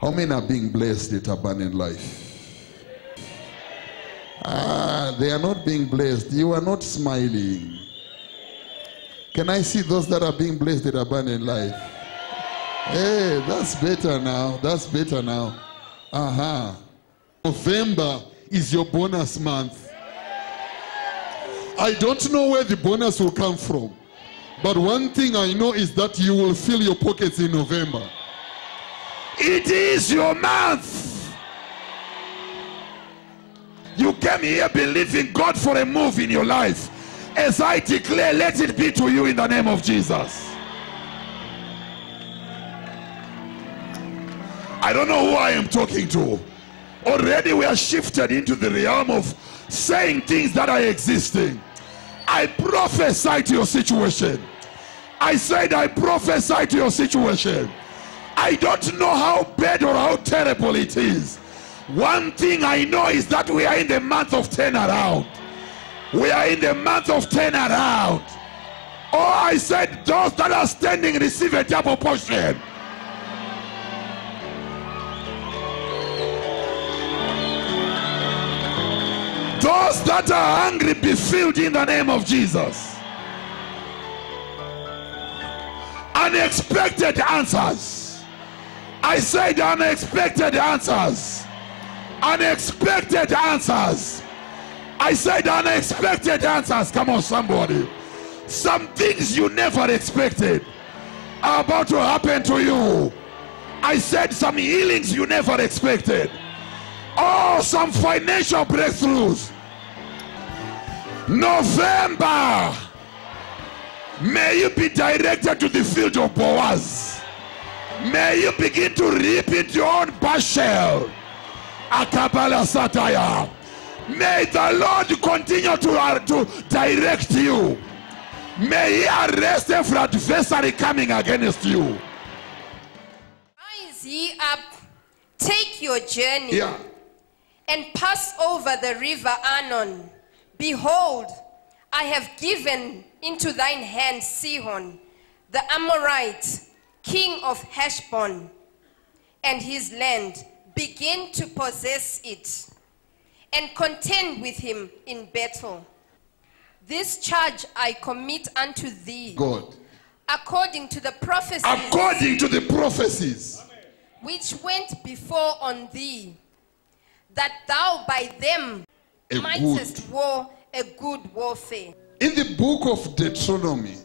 How many are being blessed at Abundant Life? They are not being blessed. You are not smiling. Can I see those that are being blessed at Abundant Life? Hey, that's better now. That's better now. November is your bonus month. I don't know where the bonus will come from, but one thing I know is that you will fill your pockets in November. It is your month. You came here believing God for a move in your life. As I declare, let it be to you in the name of Jesus. I don't know who I am talking to. Already we are shifted into the realm of saying things that are existing. I prophesy to your situation. I said I prophesy to your situation. I don't know how bad or how terrible it is. One thing I know is that we are in the month of turnaround. We are in the month of turnaround. Oh, I said those that are standing receive a double portion. Those that are hungry be filled in the name of Jesus. Unexpected answers. I said unexpected answers. Unexpected answers. I said unexpected answers. Come on, somebody. Some things you never expected are about to happen to you. I said some healings you never expected. Oh, some financial breakthroughs. November, may you be directed to the field of Boaz. May you begin to reap into your own Bashel. Akabala Sataya. May the Lord continue to direct you. May he arrest every adversary coming against you. Rise ye up, take your journey, and pass over the river Arnon. Behold, I have given into thine hand Sihon, the Amorite, king of Heshbon, and his land. Begin to possess it, and contend with him in battle. This charge I commit unto thee, God, according to the prophecies, which went before on thee, that thou by them mightest war a good warfare. In the book of Deuteronomy,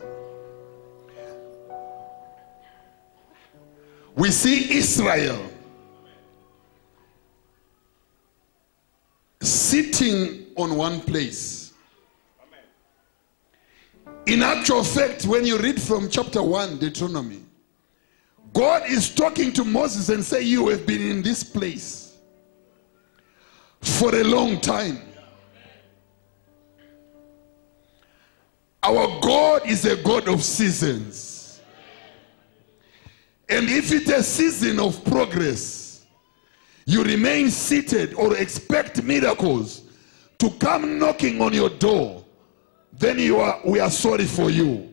we see Israel sitting on one place. In actual fact, when you read from chapter 1, Deuteronomy, God is talking to Moses and say, you have been in this place for a long time. Our God is a God of seasons. And if it's a season of progress, you remain seated or expect miracles to come knocking on your door, then we are sorry for you.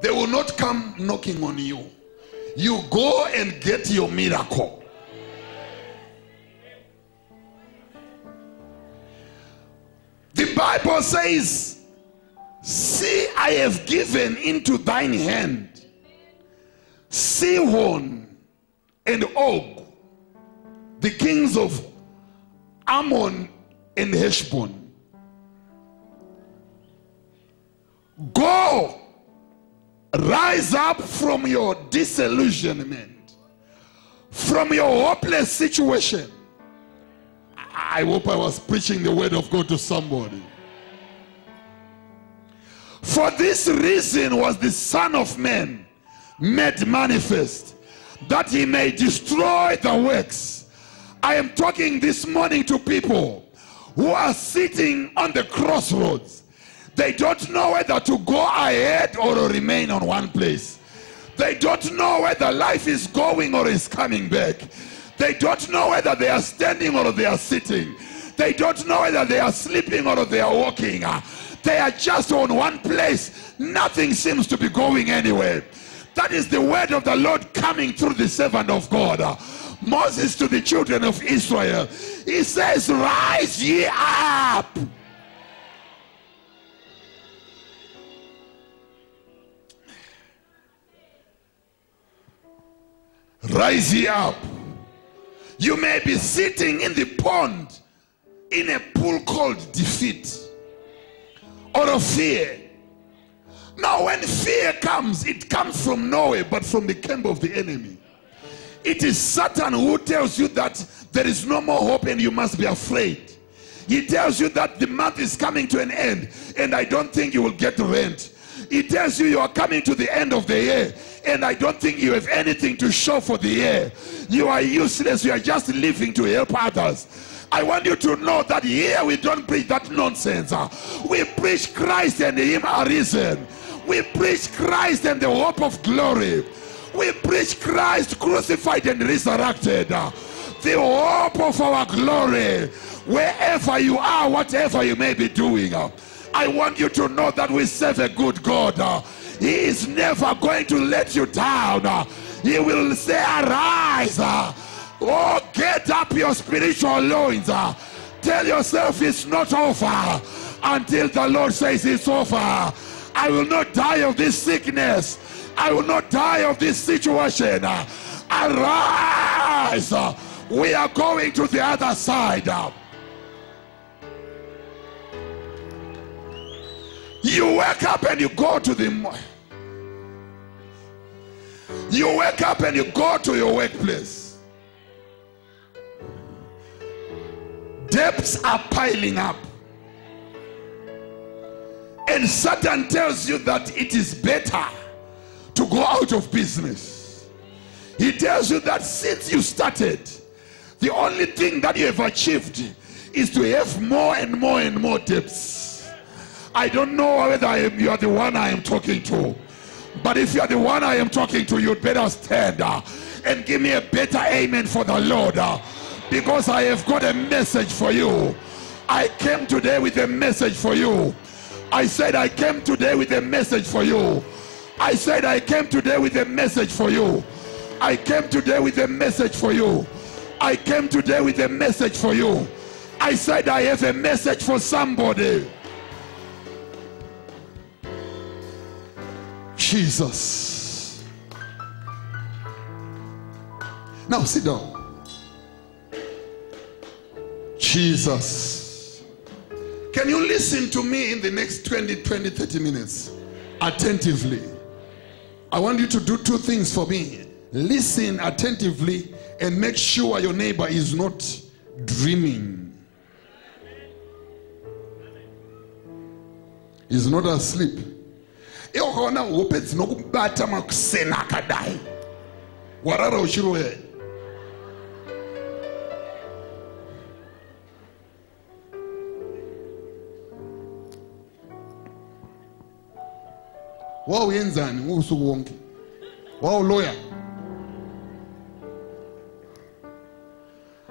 They will not come knocking on you. You go and get your miracle. The Bible says, see, I have given into thine hand Sihon and Og, the kings of Ammon and Heshbon. Go, rise up from your disillusionment, from your hopeless situation. I hope I was preaching the word of God to somebody. For this reason was the Son of Man made manifest, that he may destroy the works. I am talking this morning to people who are sitting on the crossroads. They don't know whether to go ahead or remain on one place. They don't know whether life is going or is coming back. They don't know whether they are standing or they are sitting. They don't know whether they are sleeping or they are walking. They are just on one place. Nothing seems to be going anywhere. That is the word of the Lord coming through the servant of God. Moses to the children of Israel. He says, rise ye up. Rise ye up. You may be sitting in the pond in a pool called defeat or of fear. Now when fear comes, it comes from nowhere but from the camp of the enemy. It is Satan who tells you that there is no more hope and you must be afraid. He tells you that the month is coming to an end and I don't think you will get rent. He tells you you are coming to the end of the year and I don't think you have anything to show for the year. You are useless. You are just living to help others. I want you to know that here we don't preach that nonsense. We preach Christ and him arisen. We preach Christ and the hope of glory. We preach Christ crucified and resurrected. The hope of our glory. Wherever you are, whatever you may be doing, I want you to know that we serve a good God. He is never going to let you down. He will say, arise. Oh, get up your spiritual loins. Tell yourself it's not over until the Lord says it's over. I will not die of this sickness. I will not die of this situation. Arise. We are going to the other side. You wake up and you go to the... You wake up and you go to your workplace. Debts are piling up. And Satan tells you that it is better to go out of business. He tells you that since you started, the only thing that you have achieved is to have more and more and more debts. I don't know whether you are the one I am talking to. But if you are the one I am talking to, you'd better stand and give me a better amen for the Lord. Because I have got a message for you. I came today with a message for you. I said I came today with a message for you. I said I came today with a message for you. I came today with a message for you. I came today with a message for you. I said I have a message for somebody. Jesus. Now sit down. Jesus. Can you listen to me in the next 20, 30 minutes? Attentively. I want you to do two things for me. Listen attentively and make sure your neighbor is not dreaming. He's not asleep. Warara ushirohe. Wao yenzani usuku wonke? Wao lawyer?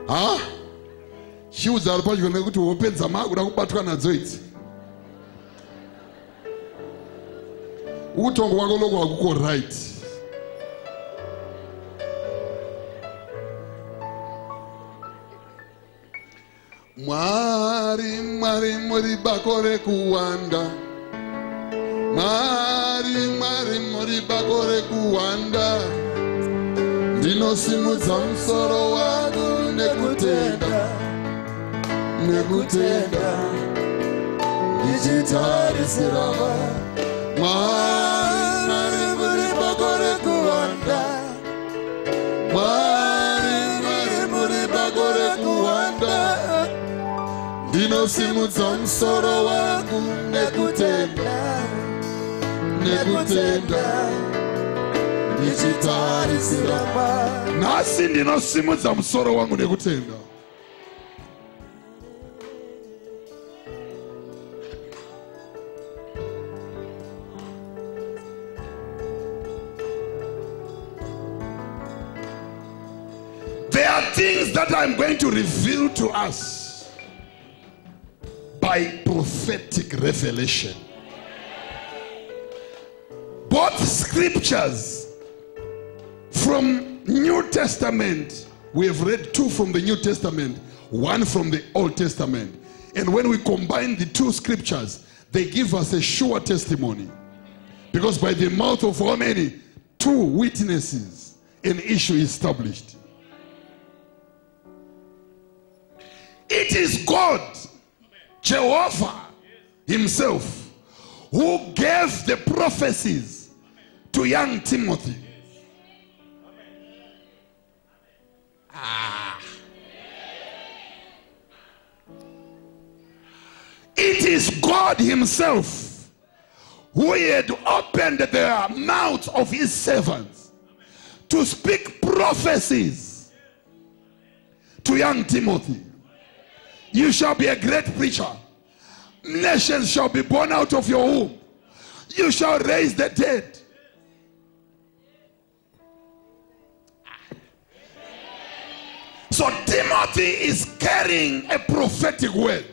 Ha? Shiuza alipacho kuti wopenza makuda kubatwa nadzo idzi. Utongo wako loko akuko right. Mwari mwari muri bakore kuwanda. Mwari mwari muri bakore kuwanda. Ndinosimudza musoro wangu nekutenda. Nekutenda. Ndichitarisira. Mwari mwari muri bakore kuwanda. Mwari mwari muri bakore kuwanda. Ndinosimudza musoro wangu nekutenda. Nekutenda. Ndichitarisira. Nasi ndinosimudza musoro wangu nekutenda. There are things that I'm going to reveal to us by prophetic revelation. Both scriptures from New Testament, we have read 2 from the New Testament, 1 from the Old Testament. And when we combine the 2 scriptures, they give us a sure testimony. Because by the mouth of how many? 2 witnesses, an issue is established. It is God, Jehovah himself, who gave the prophecies to young Timothy. It is God himself who had opened the mouth of his servants to speak prophecies to young Timothy. You shall be a great preacher. Nations shall be born out of your womb. You shall raise the dead. So Timothy is carrying a prophetic word.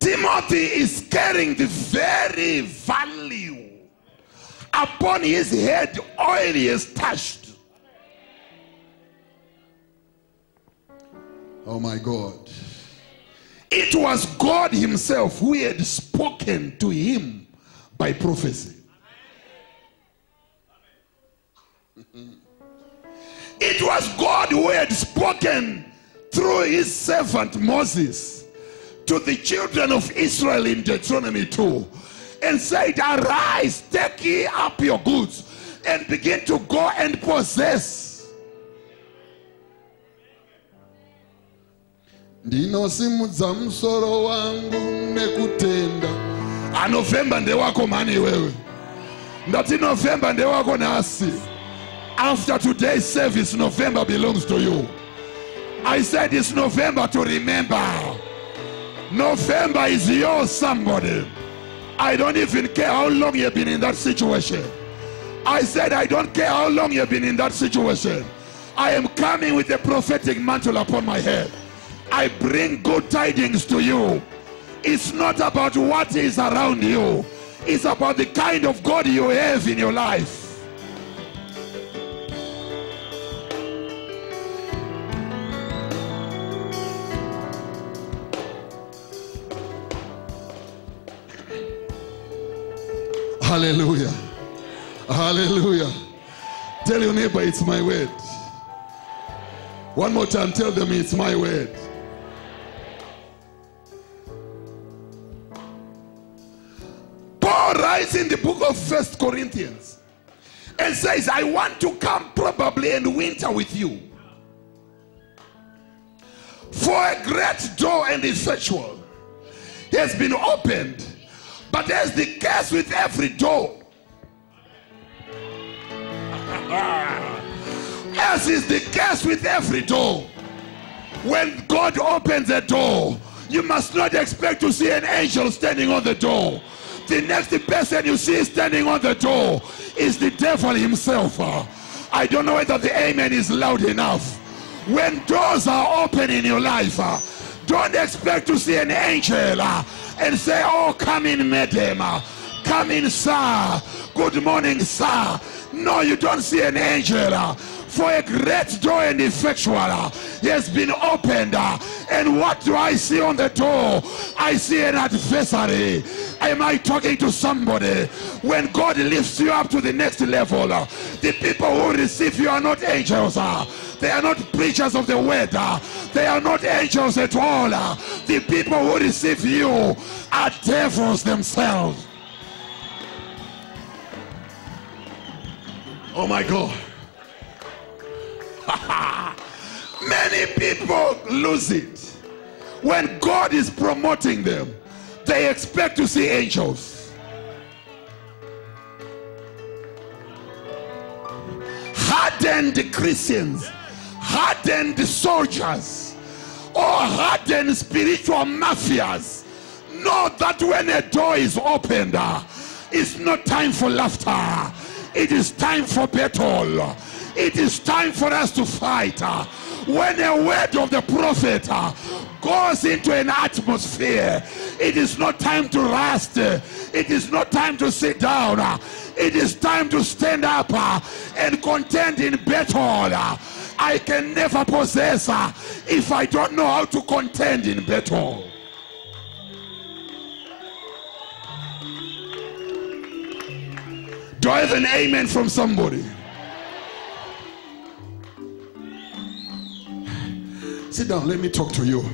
Timothy is carrying the very value upon his head oil he has touched. Oh my God. It was God himself who had spoken to him by prophecy. It was God who had spoken through his servant Moses to the children of Israel in Deuteronomy 2 and said, arise, take ye up your goods and begin to go and possess. Ndinosimudza musoro wangu nekutenda. November ndewako mani wewe. Ndati November ndewako nasi. After today's service, November belongs to you. I said it's November to remember. November is yours, somebody. I don't even care how long you've been in that situation. I said I don't care how long you've been in that situation. I am coming with a prophetic mantle upon my head. I bring good tidings to you. It's not about what is around you. It's about the kind of God you have in your life. Hallelujah. Hallelujah. Tell your neighbor, it's my word. One more time, tell them it's my word. Paul writes in the book of 1 Corinthians and says, I want to come probably and winter with you. For a great door and effectual has been opened, but as the case with every door, as is the case with every door, when God opens a door, you must not expect to see an angel standing on the door. The next person you see standing on the door is the devil himself. I don't know whether the amen is loud enough. When doors are open in your life, don't expect to see an angel and say, oh, come in, madam. Come in, sir. Good morning, sir. No, you don't see an angel. For a great door and effectual has been opened. And what do I see on the door? I see an adversary. Am I talking to somebody? When God lifts you up to the next level, the people who receive you are not angels. They are not preachers of the word. They are not angels at all. The people who receive you are devils themselves. Oh my God. Many people lose it. When God is promoting them, they expect to see angels. Hardened Christians, hardened soldiers, or hardened spiritual mafias know that when a door is opened, it's not time for laughter. It is time for battle. It is time for us to fight. When a word of the prophet goes into an atmosphere, it is not time to rest. It is not time to sit down. It is time to stand up and contend in battle. I can never possess if I don't know how to contend in battle. Do I have an amen from somebody? Sit down, let me talk to you.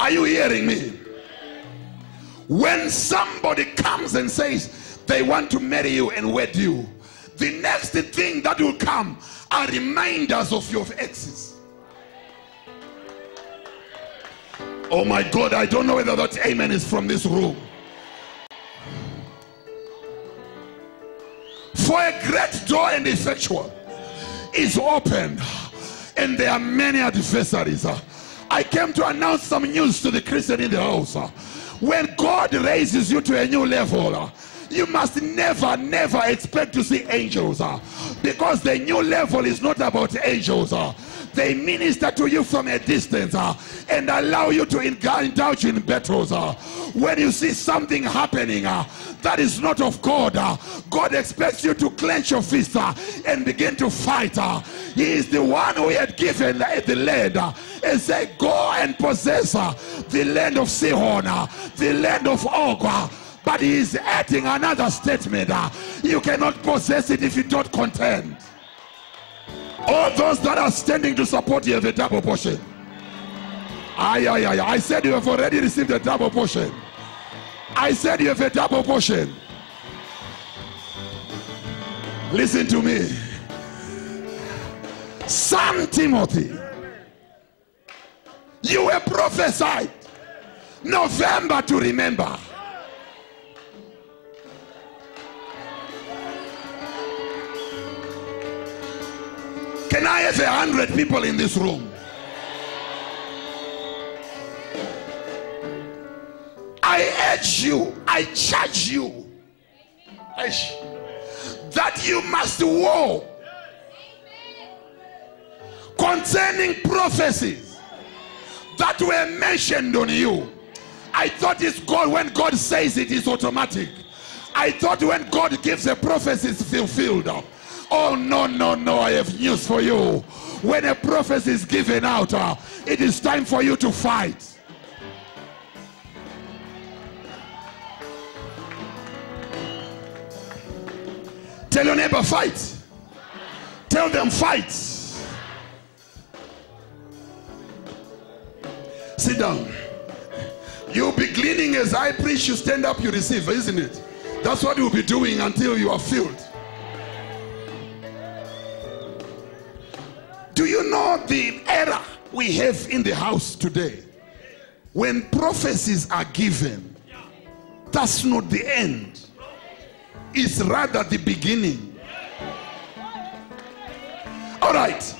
Are you hearing me? When somebody comes and says they want to marry you and wed you, the next thing that will come are reminders of your exes. Oh my God, I don't know whether that amen is from this room. For a great door and effectual is opened, and there are many adversaries. I came to announce some news to the Christian in the house. When God raises you to a new level, you must never expect to see angels, because the new level is not about angels. They minister to you from a distance and allow you to indulge in battles. When you see something happening that is not of God, God expects you to clench your fist and begin to fight. He is the one who had given the land and said, go and possess the land of Sihon, the land of Og. But he is adding another statement. You cannot possess it if you don't contend. All those that are standing to support you have a double portion. I said you have already received a double portion. I said you have a double portion. Listen to me. Son Timothy, you were prophesied November to remember. Can I have 100 people in this room? I urge you, I charge you that you must war concerning prophecies that were mentioned on you. I thought it's God, when God says it is automatic. I thought when God gives a prophecy it's fulfilled. Oh, no, I have news for you. When a prophecy is given out, it is time for you to fight. Tell your neighbor, fight. Tell them, fight. Sit down. You'll be gleaning as I preach. You stand up, you receive, isn't it? That's what you'll be doing until you are filled. Do you know the error we have in the house today? When prophecies are given, that's not the end. It's rather the beginning. All right.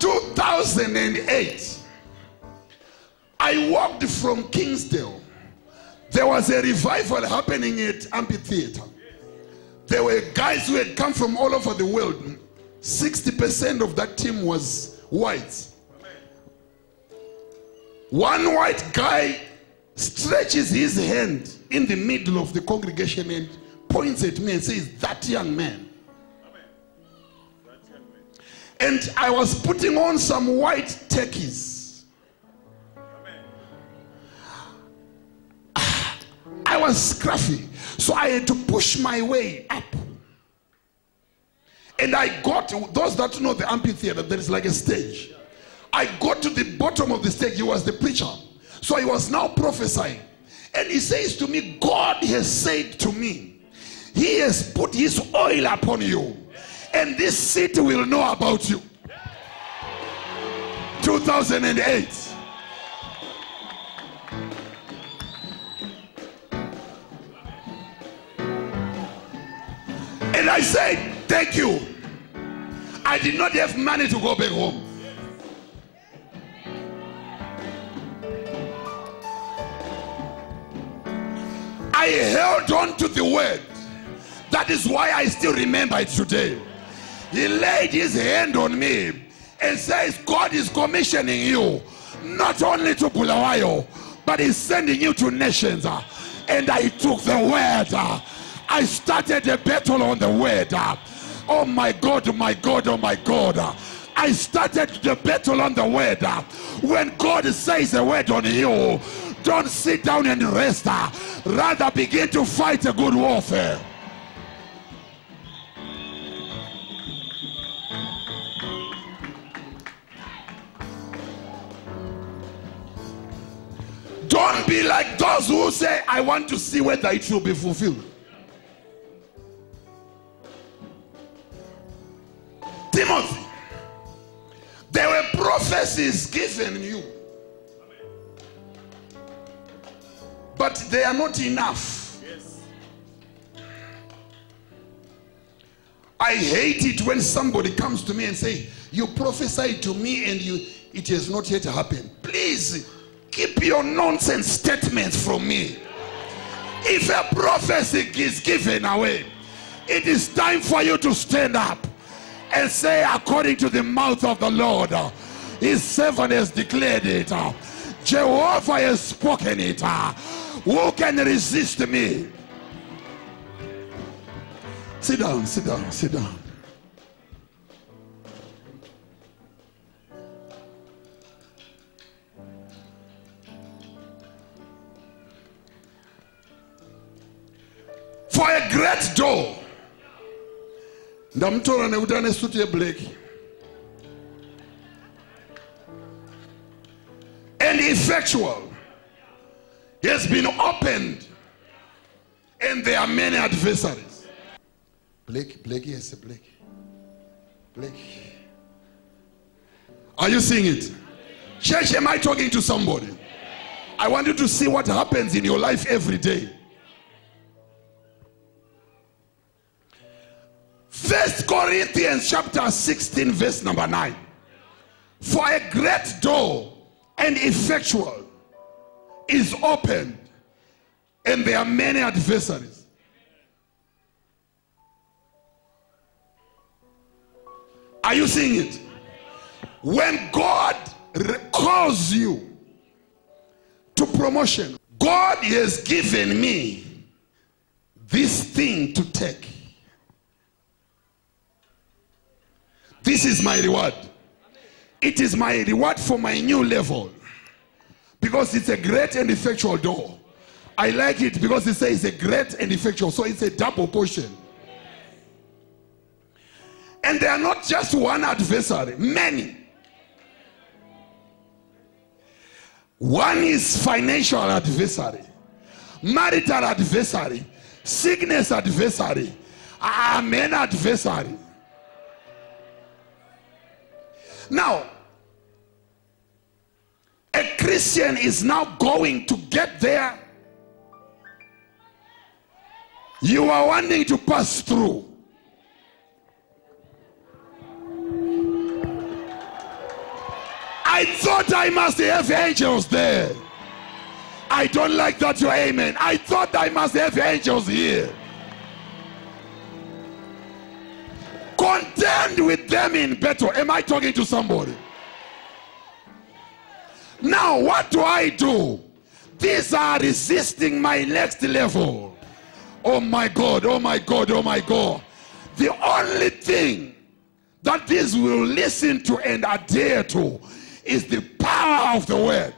2008, I walked from Kingsdale. There was a revival happening at Amphitheater. There were guys who had come from all over the world. 60% of that team was white. One white guy stretches his hand in the middle of the congregation and points at me and says, that young man. And I was putting on some white turkeys. I was scruffy, so I had to push my way up. And I got to, those that know the amphitheater, there is like a stage. I got to the bottom of the stage. He was the preacher. So he was now prophesying. And he says to me, God has said to me, he has put his oil upon you. And this city will know about you. 2008. And I said, thank you. I did not have money to go back home. I held on to the word. That is why I still remember it today. He laid his hand on me and says God is commissioning you not only to Bulawayo, but he's sending you to nations. And I took the word. I started a battle on the word. Oh my God, oh my God, oh my God. I started the battle on the word. When God says a word on you, don't sit down and rest. Rather begin to fight a good warfare. Don't be like those who say, I want to see whether it will be fulfilled. Timothy, there were prophecies given you, but they are not enough. Yes. I hate it when somebody comes to me and say, you prophesied to me and it has not yet happened. Please keep your nonsense statements from me. If a prophecy is given away, it is time for you to stand up and say, according to the mouth of the Lord, his servant has declared it. Jehovah has spoken it. Who can resist me? Sit down, sit down, sit down. For a great door. Ndamtora ne udane suti black. And effectual has been opened, and there are many adversaries. Black, yes, black. Are you seeing it? Church, am I talking to somebody? I want you to see what happens in your life every day. 1 Corinthians chapter 16 verse number 9. For a great door and effectual is opened, and there are many adversaries. Are you seeing it? When God calls you to promotion, God has given me this thing to take. This is my reward. It is my reward for my new level, because it's a great and effectual door. I like it because it says a great and effectual, so it's a double portion. And they are not just one adversary, many. One is financial adversary, marital adversary, sickness adversary, amen adversary. Now, a Christian is now going to get there. You are wanting to pass through. I thought I must have angels there. I don't like that, your amen. I thought I must have angels here. Contend with them in battle. Am I talking to somebody? Now, what do? These are resisting my next level. Oh my God, oh my God, oh my God. The only thing that these will listen to and adhere to is the power of the word.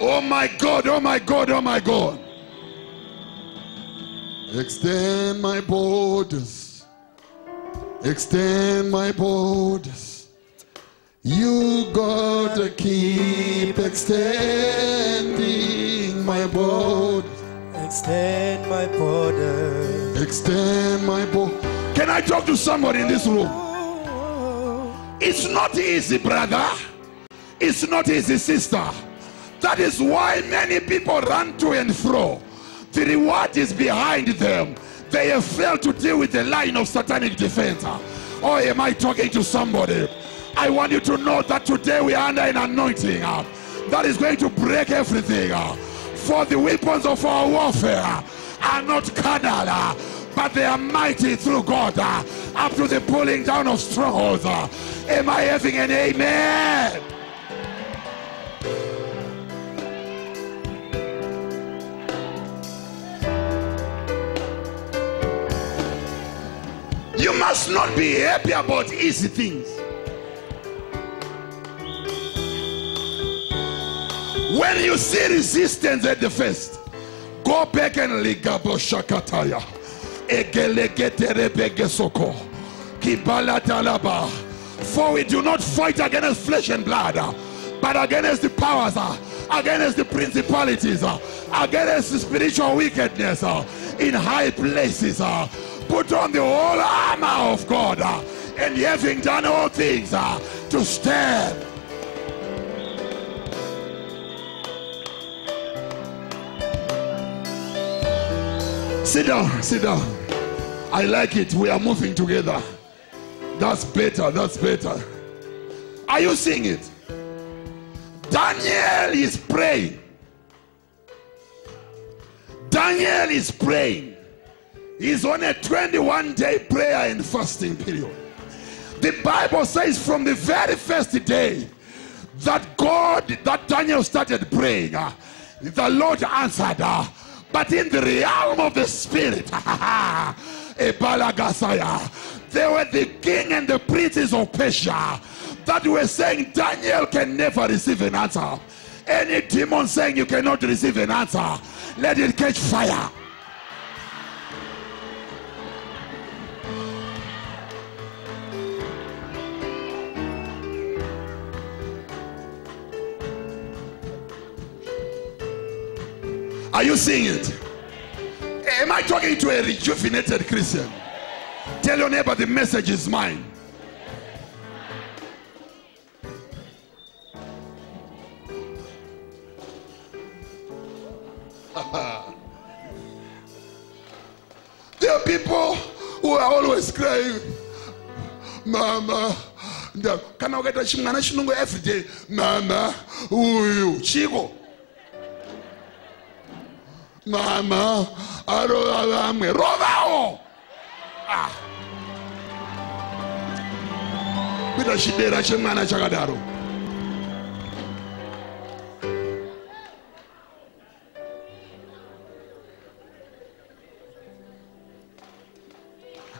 Oh my God, oh my God, oh my God. Extend my borders. Extend my borders. You gotta keep extending my borders. Extend my borders. Extend my borders. Can I talk to somebody in this room? It's not easy, brother. It's not easy, sister. That is why many people run to and fro. The reward is behind them. They have failed to deal with the line of satanic defense. Oh, am I talking to somebody? I want you to know that today we are under an anointing that is going to break everything. For the weapons of our warfare are not carnal, but they are mighty through God up to the pulling down of strongholds. Am I having an amen? You must not be happy about easy things. When you see resistance at the first, go back and ligabo shakataya. For we do not fight against flesh and blood, but against the powers, against the principalities, against the spiritual wickedness in high places. Put on the whole armor of God, and having done all things to stand. Sit down, sit down. I like it. We are moving together. That's better, that's better. Are you seeing it? Daniel is praying. Daniel is praying. He's on a 21-day prayer and fasting period. The Bible says from the very first day that Daniel started praying, the Lord answered. But in the realm of the spirit, there were the king and the princes of Persia that were saying Daniel can never receive an answer. Any demon saying you cannot receive an answer, let it catch fire. Are you seeing it? Am I talking to a rejuvenated Christian? Tell your neighbor the message is mine. There are people who are always crying, Mama. Can I get a shimana every day? Mama, ooh, Chico. Mama, arogamwe rovao. Bita shidera chemwana chakadaro.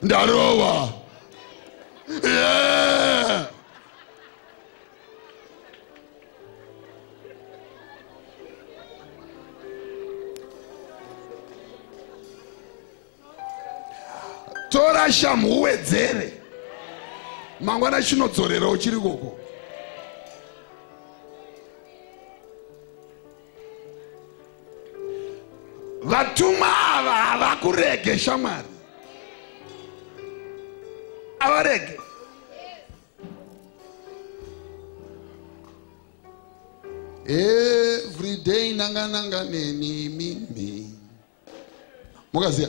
Ndarova. Yeah. Tora shamuwedzere mangwana chinodzorera uchiri koko. Vatuma ava havakurege shamwari, avarege. Every day nanga neni mimi mukaziya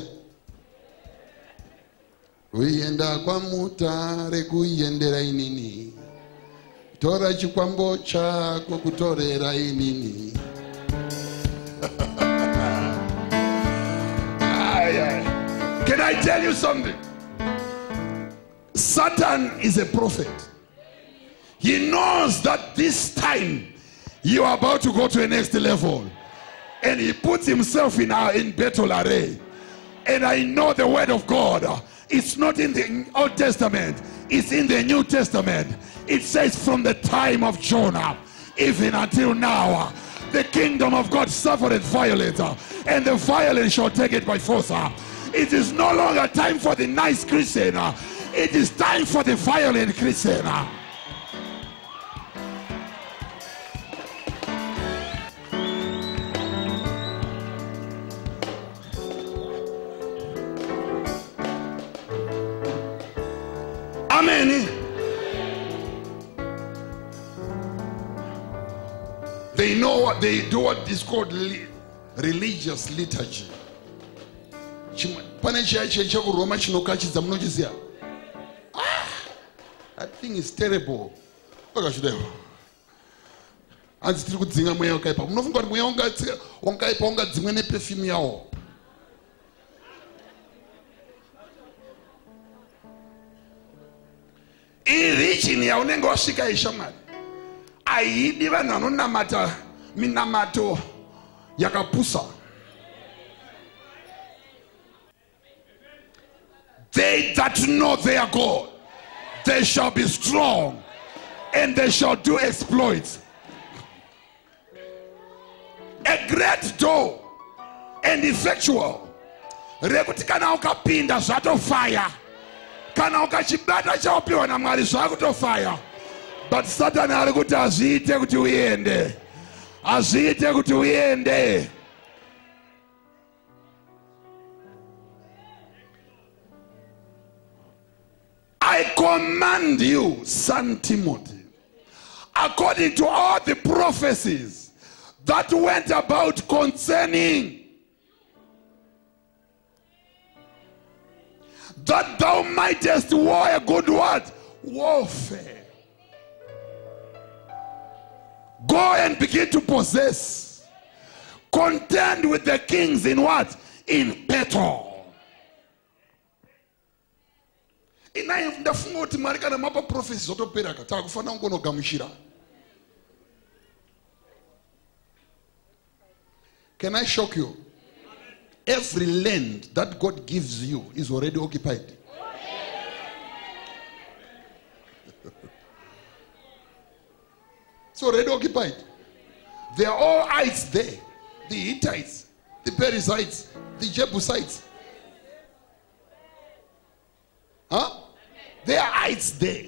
uyenda kwa mutare kuyendera inini, tora chikwambo chako kutorera inini. Can I tell you something? Satan is a prophet. He knows that this time you are about to go to a next level, and he puts himself in battle array. And I know the word of God, it's not in the Old Testament, it's in the New Testament. It says from the time of Jonah even until now, the kingdom of God suffered violence, and the violent shall take it by force. It is no longer time for the nice Christian, it is time for the violent Christian. Amen. They know what they do, what is called religious liturgy. That thing is terrible. Region ya unenge wasvika ishamwari aidi vanhu vanonamata minamato yakapusa. They that know their God, they shall be strong and they shall do exploits. A great door and effectual. Rekuti kana ukapinda zvatofaya. Kana ukachibata chaupiwa na Mwari zvakutofaya. But Satan ari kuti azviite kuti uende. Azviite kuti uende. I command you, son Timothy, according to all the prophecies that went about concerning, that thou mightest war a good what? Warfare. Go and begin to possess. Contend with the kings in what? In battle. Inaye ndafunga kuti Mwari kana mapa prophecy zotopera kata kufana ungonogamushira. Can I shock you? Every land that God gives you is already occupied. It's already occupied. They are all ites there. The Hittites, the Perizzites, the Jebusites. Huh? They are ites there.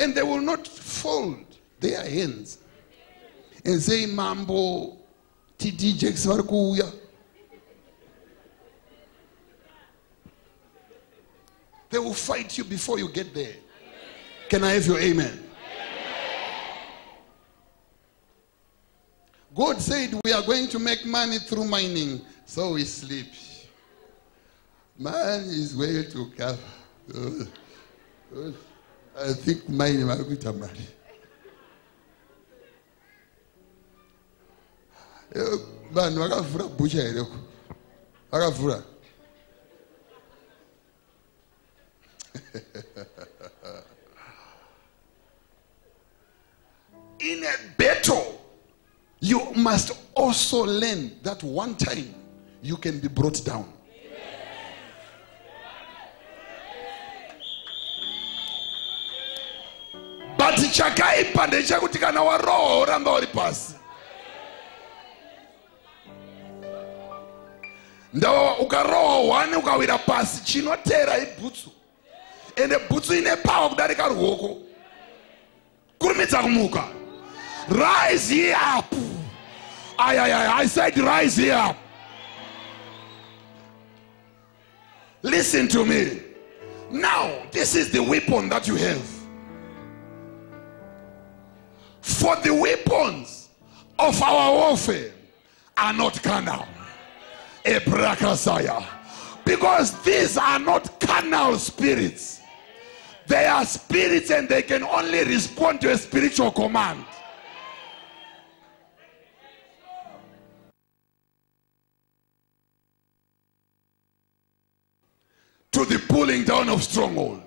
And they will not fold their hands and say, Mambo, TD Jakes Varkuya. They will fight you before you get there. Can I have your amen? God said we are going to make money through mining, so we sleep. Man is way to cover. I think mining might be money. Man, wakavura bucha here. Wakavura. In a battle, you must also learn that one time you can be brought down. But chakaipa ndechakuti kana waroho uramba uri pasi. Ndo ukaroho wani ukawira pasi chinotera ibhutsu. Ende bhutsu ine power kudarika ruoko. Kurumidza kumuka. Rise ye up. I said rise ye up. Listen to me. Now, this is the weapon that you have. For the weapons of our warfare are not carnal. Ebrakasaya. Because these are not carnal spirits. They are spirits and they can only respond to a spiritual command. To the pulling down of stronghold.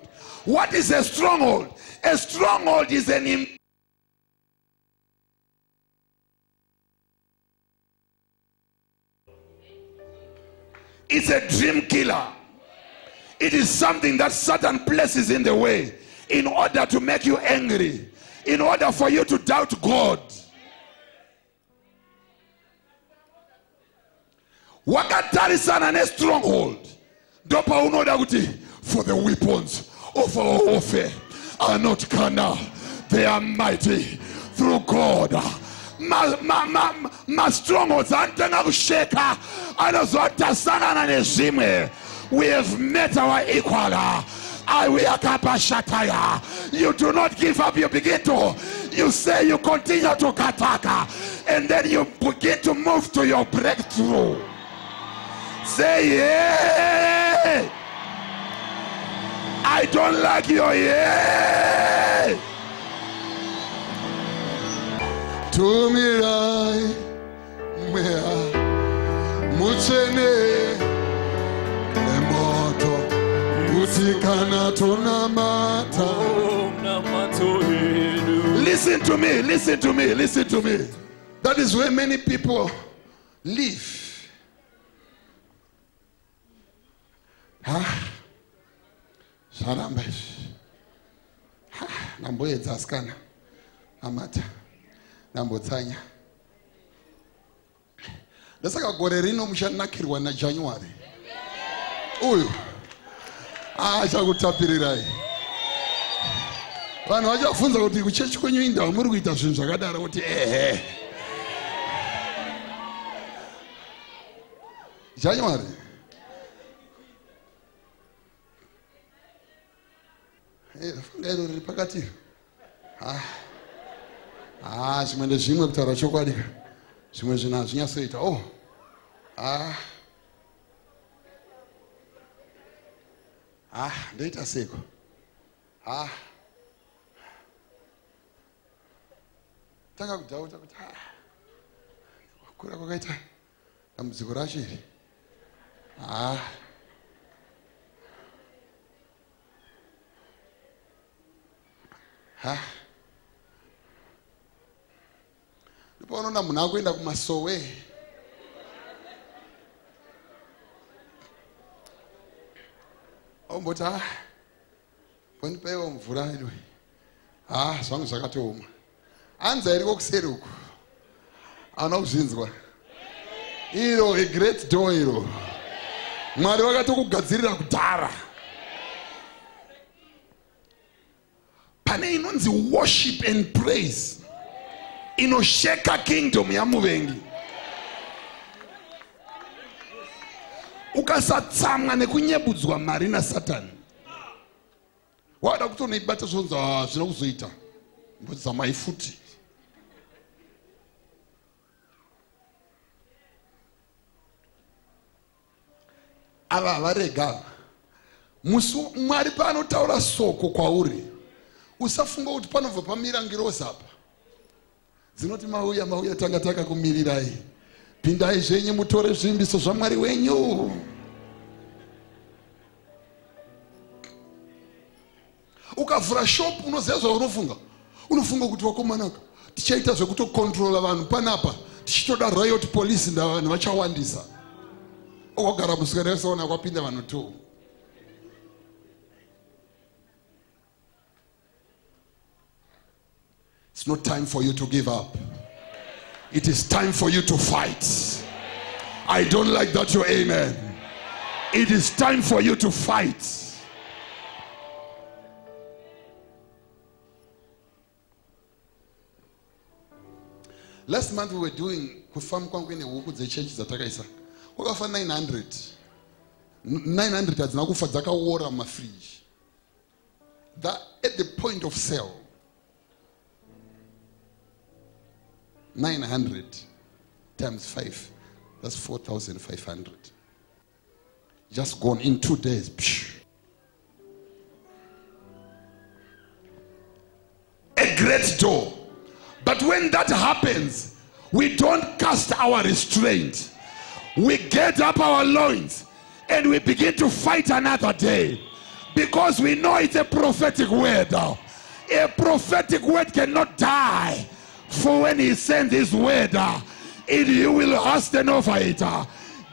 What is a stronghold? A stronghold is an it's a dream killer. It is something that Satan places in the way in order to make you angry, in order for you to doubt God. Wakatarisana ne stronghold. Dopa unoda kuti, for the weapons of our warfare are not carnal, they are mighty through God. Ma strongholds antena kusheka anozota sana nezimwe. We have met our equal. You do not give up. You begin to, you say you continue to kataka, and then you begin to move to your breakthrough. Say yeah. I don't like your yeah. To me right, muchene emoto musikana tonamata. Listen to me, listen to me, listen to me. That is where many people live. Sarambes. Namboye zaskana. Amata. Nambotsanya. Ndasaka gore rino mushanakirwa na January. Uyu. Chakutapirirai. Vanhu vachafunza kuti kuchechi kwenyu indau muri kuita zvinhu zvakadaro kuti January. Funga iro riri pakati. Zvimwe ndezvimwe kutaura chokwadi. Zvimwe zvinhu hazvinyatsoita. Ndoita seko. Tanga kudhauta kuti kura kwakaita dambudziko racho iri. Ndipanoona munhu akuenda kumasowe. Omboti ponipeiwo mvura iwe. Zvangu zvakatooma. Anza iriko kuseri uku. Ana kuzvinzwa. Iro a great door iro. Mwari vakatokugadzirira kudhara. Pane inonzi worship and praise. Inosheka kingdom yamuvengi. Ukasatsamwa nekunyebudzwa mari naSatani. Wada kutonoibata zvonza zvinokuzoita. Mbozamai futi. Ava varega. Mwari paanotaura soko kwauri. Usafunga kuti panobva pamira ngirozi apa. Dzinoti mauya tanga kumirirai. Pindai zvenyu mutore zvimbiso zvaMwari wenyu. Ukavhura shop unoziva zvaunofunga. Unofunga kuti wakomanaka tichaita zvekutokontrola vanhu panapa tichitoda riot police vanhu vachawandisa. Wakagara musikari wasaona kwapinda vanhu 2. It's not time for you to give up. It is time for you to fight. I don't like that your amen. It is time for you to fight. Last month we were doing kufarm kwangu ine huku dzechechi dzatakaisa. Wakafa 900. 900 hadzina kufa dzakaora mumafridge. That at the point of sale. 900 times 5. That's 4,500. Just gone in 2 days. Psh. A great door. But when that happens, we don't cast our restraint. We get up our loins and we begin to fight another day. Because we know it's a prophetic word. A prophetic word cannot die. For when he sends his word, you will hasten over it.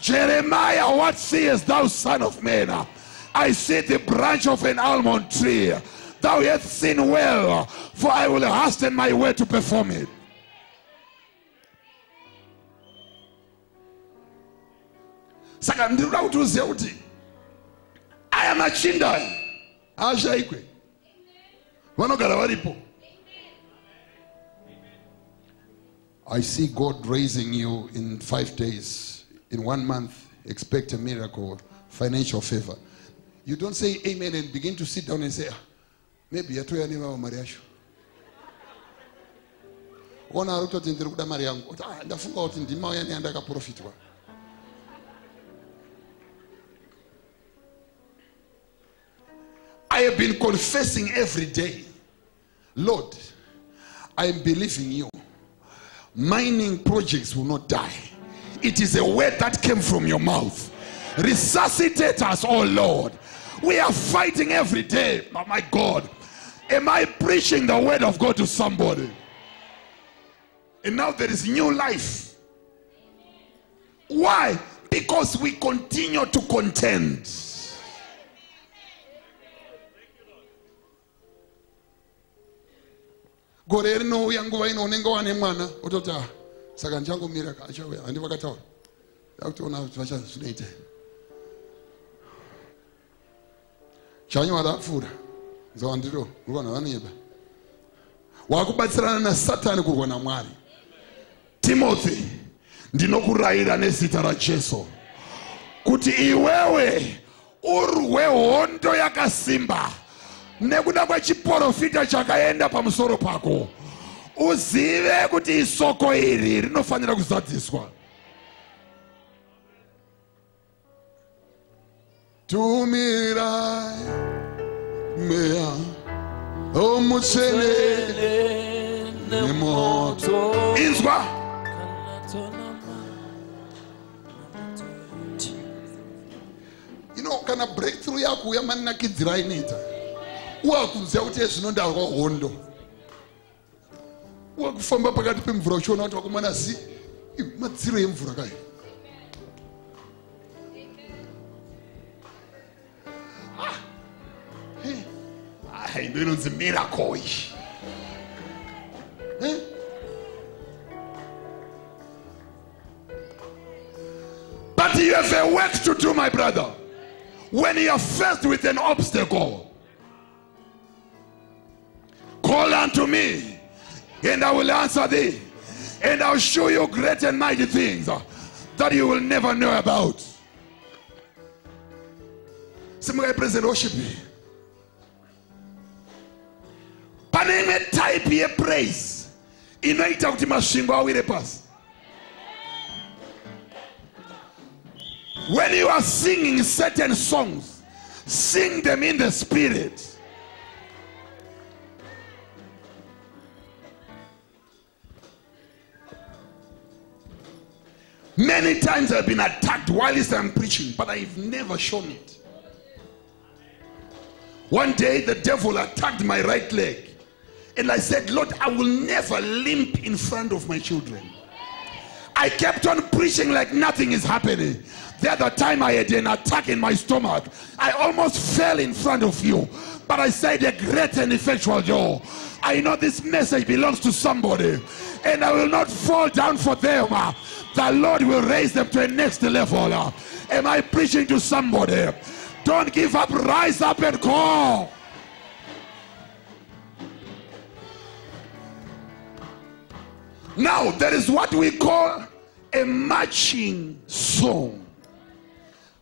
Jeremiah, what seest thou, son of man? I see the branch of an almond tree. Thou hast seen well, for I will hasten my way to perform it. Saka ndinoda kuti uzive kuti aya machinda ashaikwe vanogara varipo. I see God raising you in 5 days. In 1 month, expect a miracle, financial favor. You don't say amen and begin to sit down and say, maybe yatoya niva mari yacho. Ona arutoti ndiri kuda mari yangu. Ndafunga kuti ndimauya neandakaprofitwa. I have been confessing every day, Lord, I am believing you. Mining projects will not die. It is a word that came from your mouth. Resuscitate us, oh Lord. We are fighting every day. Oh my God. Am I preaching the word of God to somebody? And now there is new life. Why? Because we continue to contend. Gore no yangu ino nengo wane mwana utota saka nchangu miraka achawe andi vakataura yakutoona vacha zvinoite chanyu adapfura nzawandiro kurwana vaneba wakubatsirana na Satani kurwa na Mwari. Timothy, ndinokurayira nezita raJesu kuti iwewe urwe hondo yakasimba nekuda kwechiprofita chakaenda pamusoro pako. Uzive kuti isoko iri rinofanira kuzadziswa. Tumirai mea omutsele nemoto inzwa. Kana breakthrough yako yamanakidzira inoita wakuziva kuti ezvinondalwa hondo wakufamba pakati pemvura uchiona kuti wakumana zi madziro emvura kai ndo inonzi miracle iyi. But you have a work to do, my brother. When you are faced with an obstacle, call unto me, and I will answer thee, and I will show you great and mighty things that you will never know about. Somebody present worship. Paneme type ye praise. Inoita kuti masvingo awire pasi. When you are singing certain songs, sing them in the spirit. Many times I've been attacked while I'm preaching, but I've never shown it. One day the devil attacked my right leg, and I said, Lord, I will never limp in front of my children. I kept on preaching like nothing is happening. The other time I had an attack in my stomach. I almost fell in front of you. But I said a great and effectual door. I know this message belongs to somebody. And I will not fall down for them. The Lord will raise them to a next level. Am I preaching to somebody? Don't give up. Rise up and go. Now, there is what we call a marching song.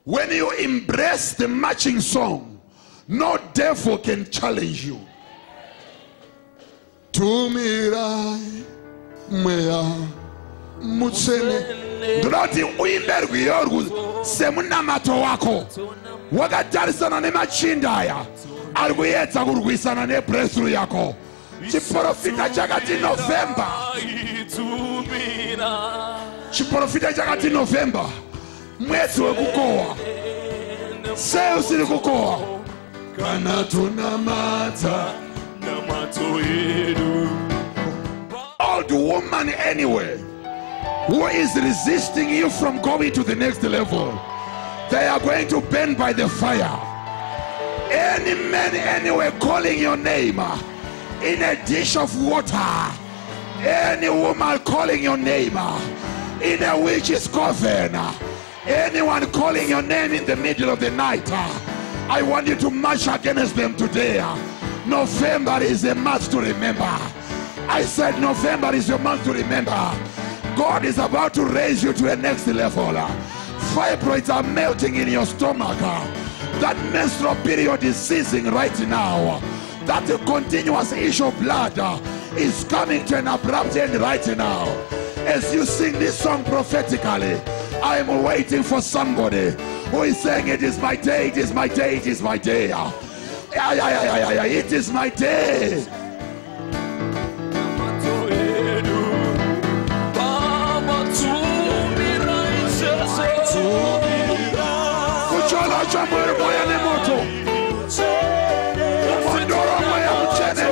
When you embrace the marching song, no devil can challenge you. Tumirai mea mutsene. Ndoti uimbe rwiyo semunamato wako wakatarisana nemachinda aya ari kuyedza kurwisana nebreakthrough yako. Chiprofita chakati November. Chiprofita chakati November. Mwezi wekukowa. Sei usiri kukowa. Kana tunamata namato yedu. Old woman anyway who is resisting you from going to the next level, they are going to burn by the fire. Any man anyway calling your name in a dish of water, any woman calling your name in a witch's coffin, anyone calling your name in the middle of the night, I want you to march against them today. November is a month to remember. I said November is your month to remember. God is about to raise you to a next level. Fibroids are melting in your stomach. That menstrual period is ceasing right now. That continuous issue of blood is coming to an abrupt end right now. As you sing this song prophetically, I am waiting for somebody who is saying, it is my day, it is my day, it is my day. It is my day. Kuchola cha moyo moya ni moto. Mondoro moya mchene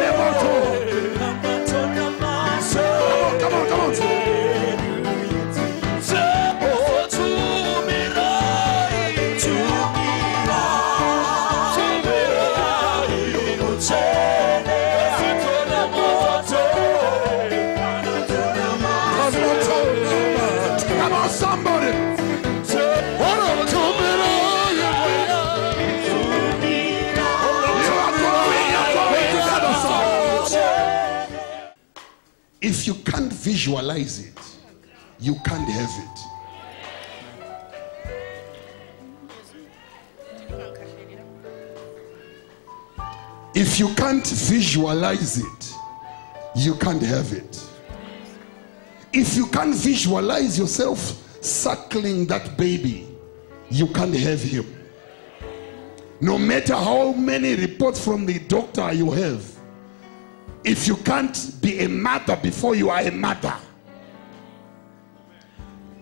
Come on, somebody. If you can't visualize it, you can't have it. If you can't visualize it, you can't have it. If you can't visualize yourself suckling that baby, you can't have him. No matter how many reports from the doctor you have, if you can't be a mother before you are a mother.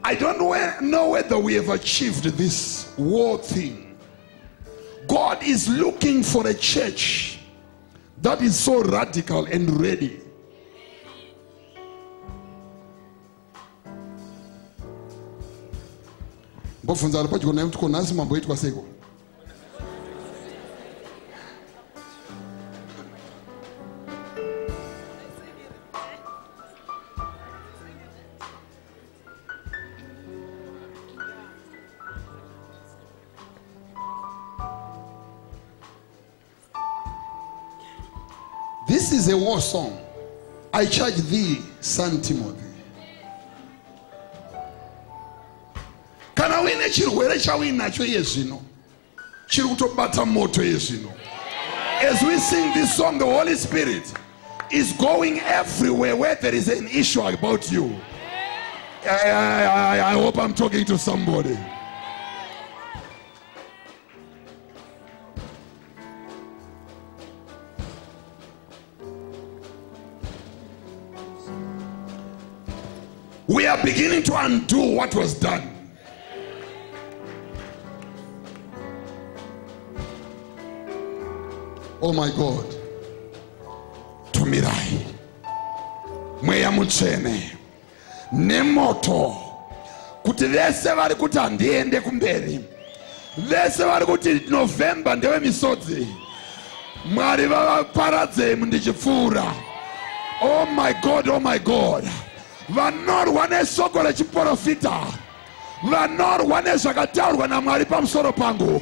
I don't know whether we have achieved this war thing. God is looking for a church that is so radical and ready. This is a war song. I charge thee, son Timothy. Kana wine chirwere chawinacho yezvino chiri kutobata moto yezvino. As we sing this song, the Holy Spirit is going everywhere where there is an issue about you. I hope I'm talking to somebody. We are beginning to undo what was done. Oh my God. Tumirai. Mweya mutsvene. Nemoto. Kuti vese vari kuti handiende kumberi. Vese vari kuti November ndewe misodzi. Mwari vavaparadze mundichipfuura. Oh my God, oh my God. Vanorwa nesoko rechiprofita. Vanorwa nezvakataurwa naMwari pamusoro pangu.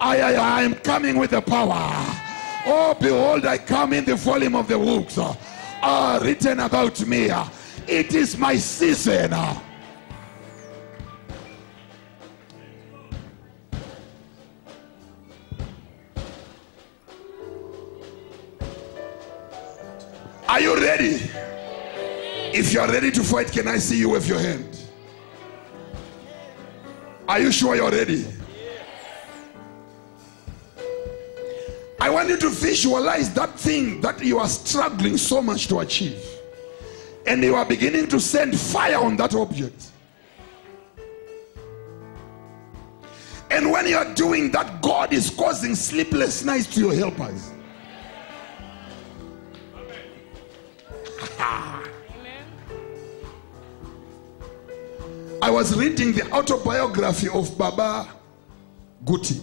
I am coming with the power. Oh, behold, I come in the volume of the books written about me. It is my season. Are you ready? If you are ready to fight, can I see you with your hand? Are you sure you're ready? I want you to visualize that thing that you are struggling so much to achieve. And you are beginning to send fire on that object. And when you are doing that, God is causing sleepless nights to your helpers. I was reading the autobiography of Baba Guti.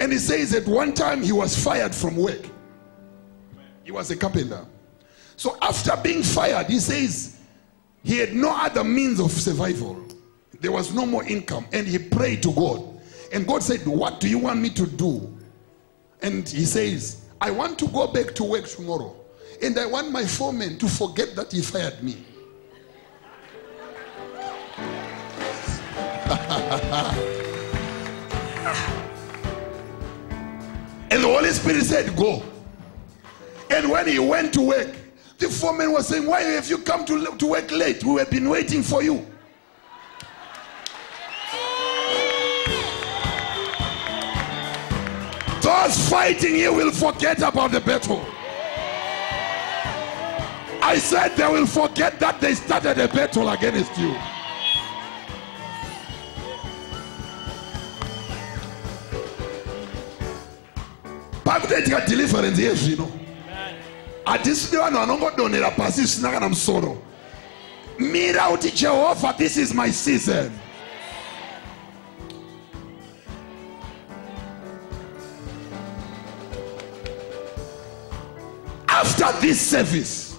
And he says at one time he was fired from work. He was a carpenter. So after being fired, he says he had no other means of survival. There was no more income. And he prayed to God. And God said, what do you want me to do? And he says, I want to go back to work tomorrow. And I want my foreman to forget that he fired me. And the Holy Spirit said, go. And when he went to work, the foreman was saying, why have you come to work late? We have been waiting for you. Those fighting you will forget about the battle. I said they will forget that they started a battle against you. Pakutetika deliverance yezvino. Hatisidi vanhu vanongodonhera pasi zvisina kana musoro. Mira uti Jehovah, this is my season. After this service,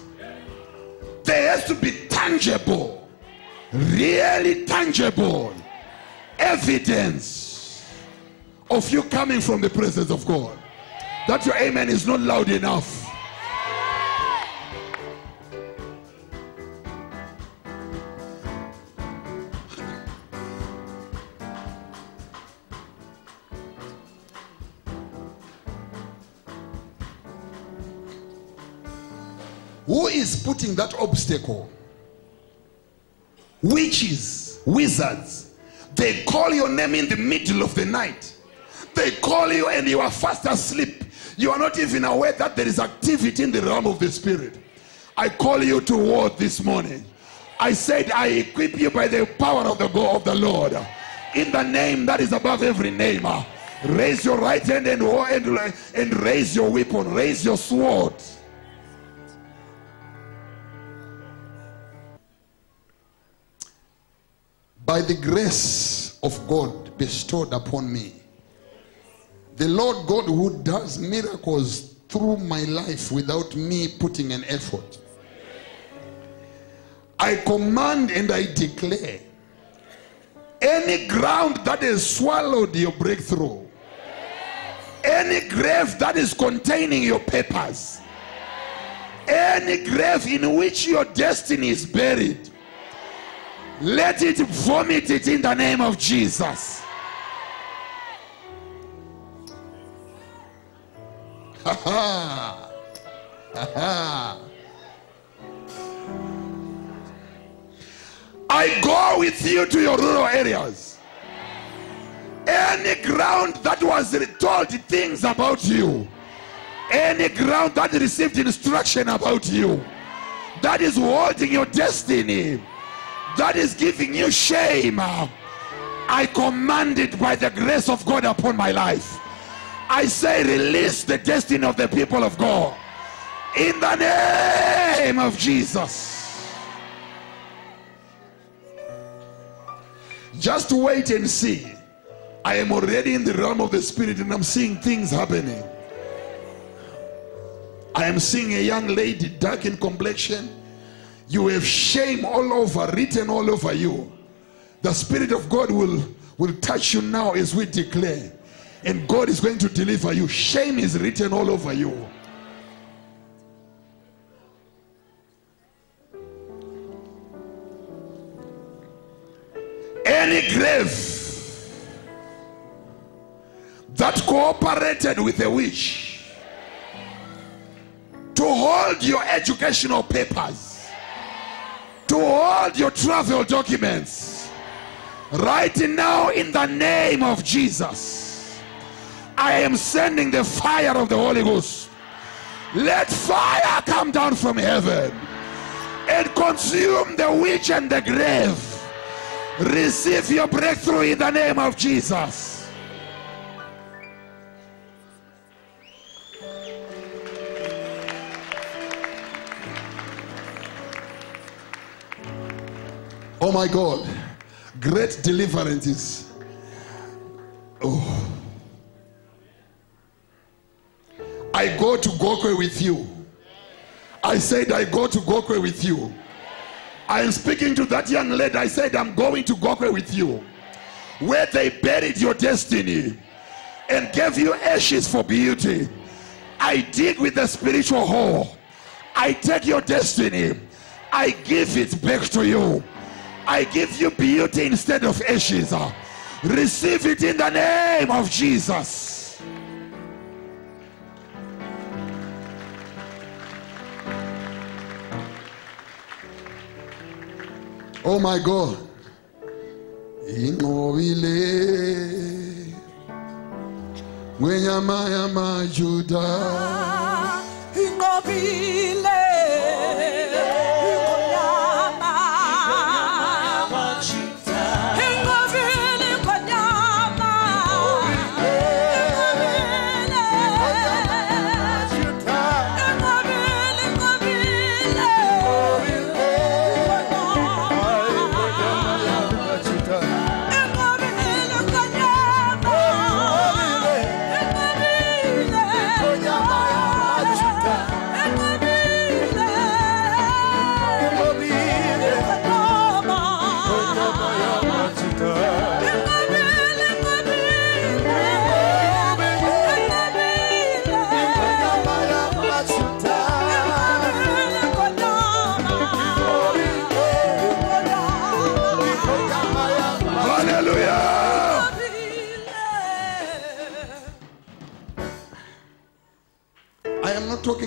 there has to be tangible really tangible evidence of you coming from the presence of God. That your amen is not loud enough. Who is putting that obstacle? Witches, wizards. They call your name in the middle of the night. They call you and you are fast asleep. You are not even aware that there is activity in the realm of the spirit. I call you to war this morning. I said I equip you by the power of the God of the Lord. In the name that is above every name. Raise your right hand and raise your weapon. Raise your sword. By the grace of God bestowed upon me, the Lord God who does miracles through my life without me putting an effort, I command and I declare, any ground that has swallowed your breakthrough, any grave that is containing your papers, any grave in which your destiny is buried, let it vomit it in the name of Jesus. Ha ha. Ha ha. I go with you to your rural areas. Any ground that was told things about you, any ground that received instruction about you, that is holding your destiny, that is giving you shame, I command it by the grace of God upon my life. I say release the destiny of the people of God in the name of Jesus. Just wait and see. I am already in the realm of the spirit and I'm seeing things happening. I am seeing a young lady, dark in complexion. You have shame all over, written all over you. The Spirit of God will touch you now as we declare. And God is going to deliver you. Shame is written all over you. Any grave that cooperated with a witch to hold your educational papers, to hold your travel documents, right now in the name of Jesus, I am sending the fire of the Holy Ghost. Let fire come down from heaven and consume the witch and the grave. Receive your breakthrough in the name of Jesus. Oh my God, great deliverances. Oh. I go to Gokwe with you. I said I go to Gokwe with you. I am speaking to that young lady. I said I'm going to Gokwe with you, where they buried your destiny and gave you ashes for beauty. I dig with the spiritual hole. I take your destiny. I give it back to you. I give you beauty instead of ashes. Receive it in the name of Jesus. Oh my God. Ingobile Mwenyama yama Judah. Ingobile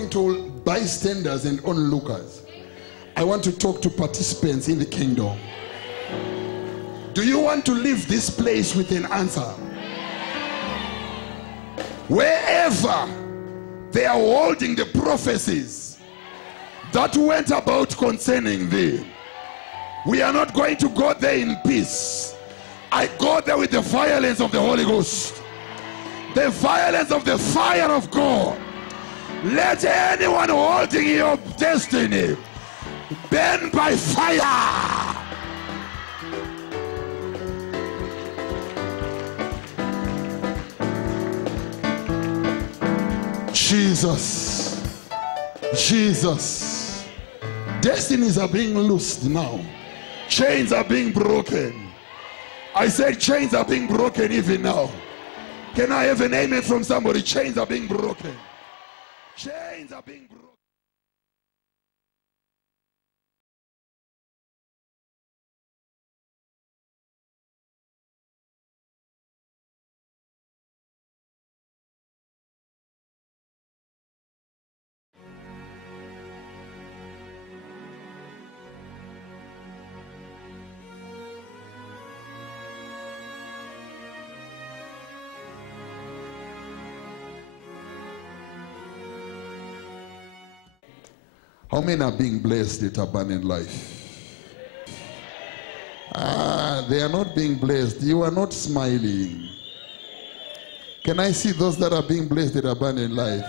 talking to bystanders and onlookers. I want to talk to participants in the kingdom. Do you want to leave this place with an answer? Wherever they are holding the prophecies that went about concerning thee, we are not going to go there in peace. I go there with the violence of the Holy Ghost, the violence of the fire of God. Let anyone holding your destiny burn by fire. Jesus, Jesus. Destinies are being loosed now. Chains are being broken. I said chains are being broken even now. Can I have an amen from somebody? Chains are being broken. Chains are being broken. How many are being blessed at Abundant Life? They are not being blessed. You are not smiling. Can I see those that are being blessed at Abundant Life?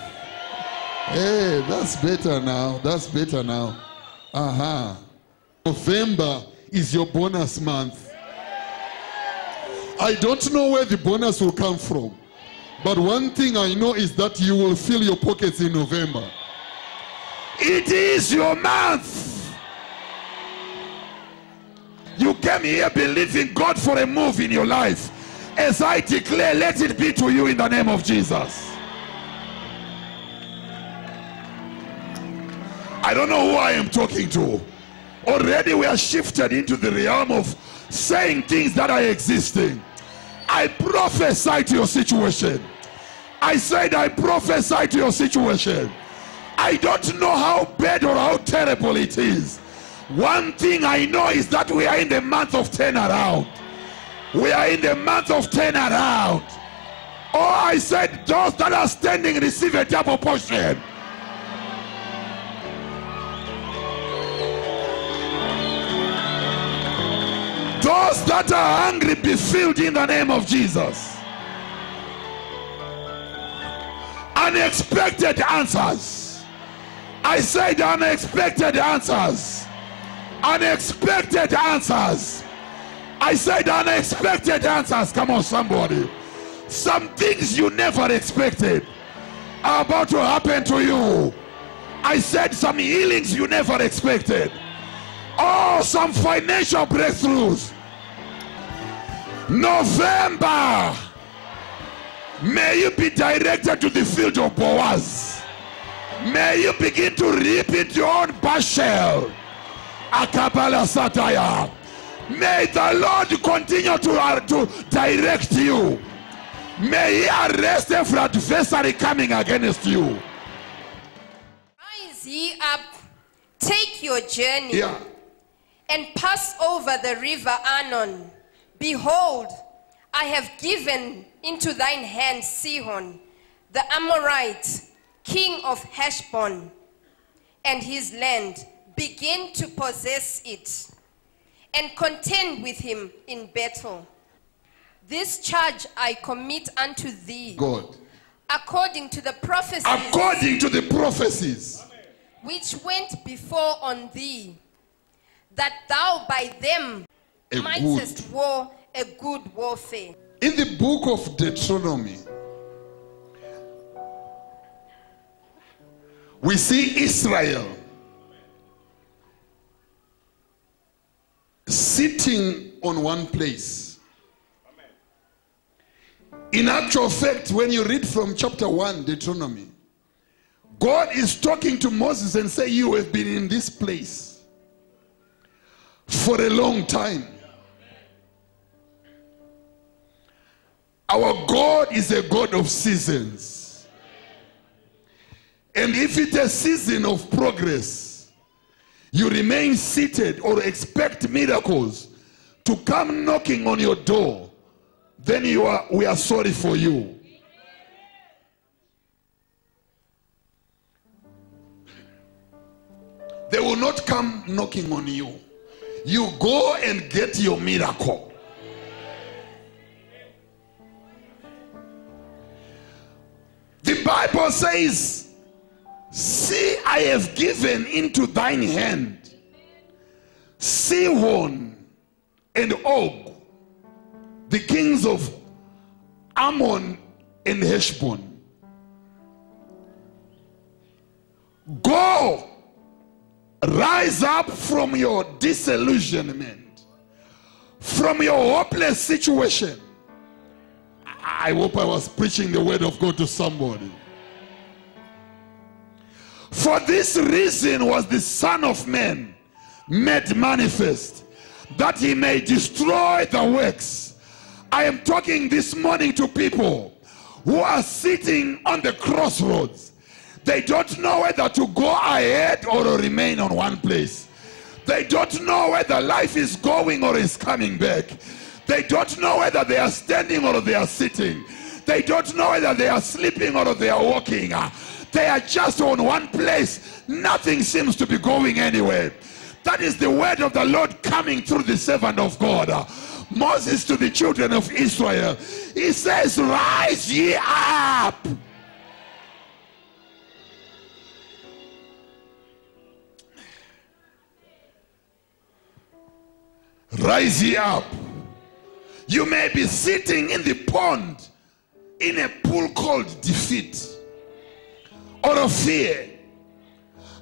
Hey, that's better now. That's better now. November is your bonus month. I don't know where the bonus will come from, but one thing I know is that you will fill your pockets in November. It is your month. You came here believing God for a move in your life. As I declare, let it be to you in the name of Jesus. I don't know who I am talking to. Already we are shifted into the realm of saying things that are existing. I prophesy to your situation. I said I prophesy to your situation. I don't know how bad or how terrible it is. One thing I know is that we are in the month of turnaround. We are in the month of turnaround. Oh, I said those that are standing receive a double portion. Those that are hungry be filled in the name of Jesus. Unexpected answers. I said unexpected answers. Unexpected answers. I said unexpected answers. Come on, somebody. Some things you never expected are about to happen to you. I said some healings you never expected. Oh, some financial breakthroughs. November. May you be directed to the field of Boaz. May you begin to reap into your own Bashel. Akabala Sataya. May the Lord continue to direct you. May he arrest every adversary coming against you. Rise ye up, take your journey, and pass over the river Arnon. Behold, I have given into thine hand Sihon, the Amorite, king of Heshbon, and his land. Begin to possess it, and contend with him in battle. This charge I commit unto thee, God, according to the prophecies, which went before on thee, that thou by them mightest war a good warfare. In the book of Deuteronomy, we see Israel sitting on one place. In actual fact, when you read from chapter 1, Deuteronomy, God is talking to Moses and say, you have been in this place for a long time. Our God is a God of seasons. And if it's a season of progress, you remain seated or expect miracles to come knocking on your door, then we are sorry for you. They will not come knocking on you. You go and get your miracle. The Bible says, see, I have given into thine hand Sihon and Og, the kings of Ammon and Heshbon. Go, rise up from your disillusionment, from your hopeless situation. I hope I was preaching the word of God to somebody. For this reason was the Son of Man made manifest, that he may destroy the works. I am talking this morning to people who are sitting on the crossroads. They don't know whether to go ahead or to remain on one place. They don't know whether life is going or is coming back. They don't know whether they are standing or they are sitting. They don't know whether they are sleeping or they are walking. They are just on one place. Nothing seems to be going anywhere. That is the word of the Lord coming through the servant of God. Moses to the children of Israel. He says, rise ye up. Rise ye up. You may be sitting in the pond in a pool called defeat or of fear.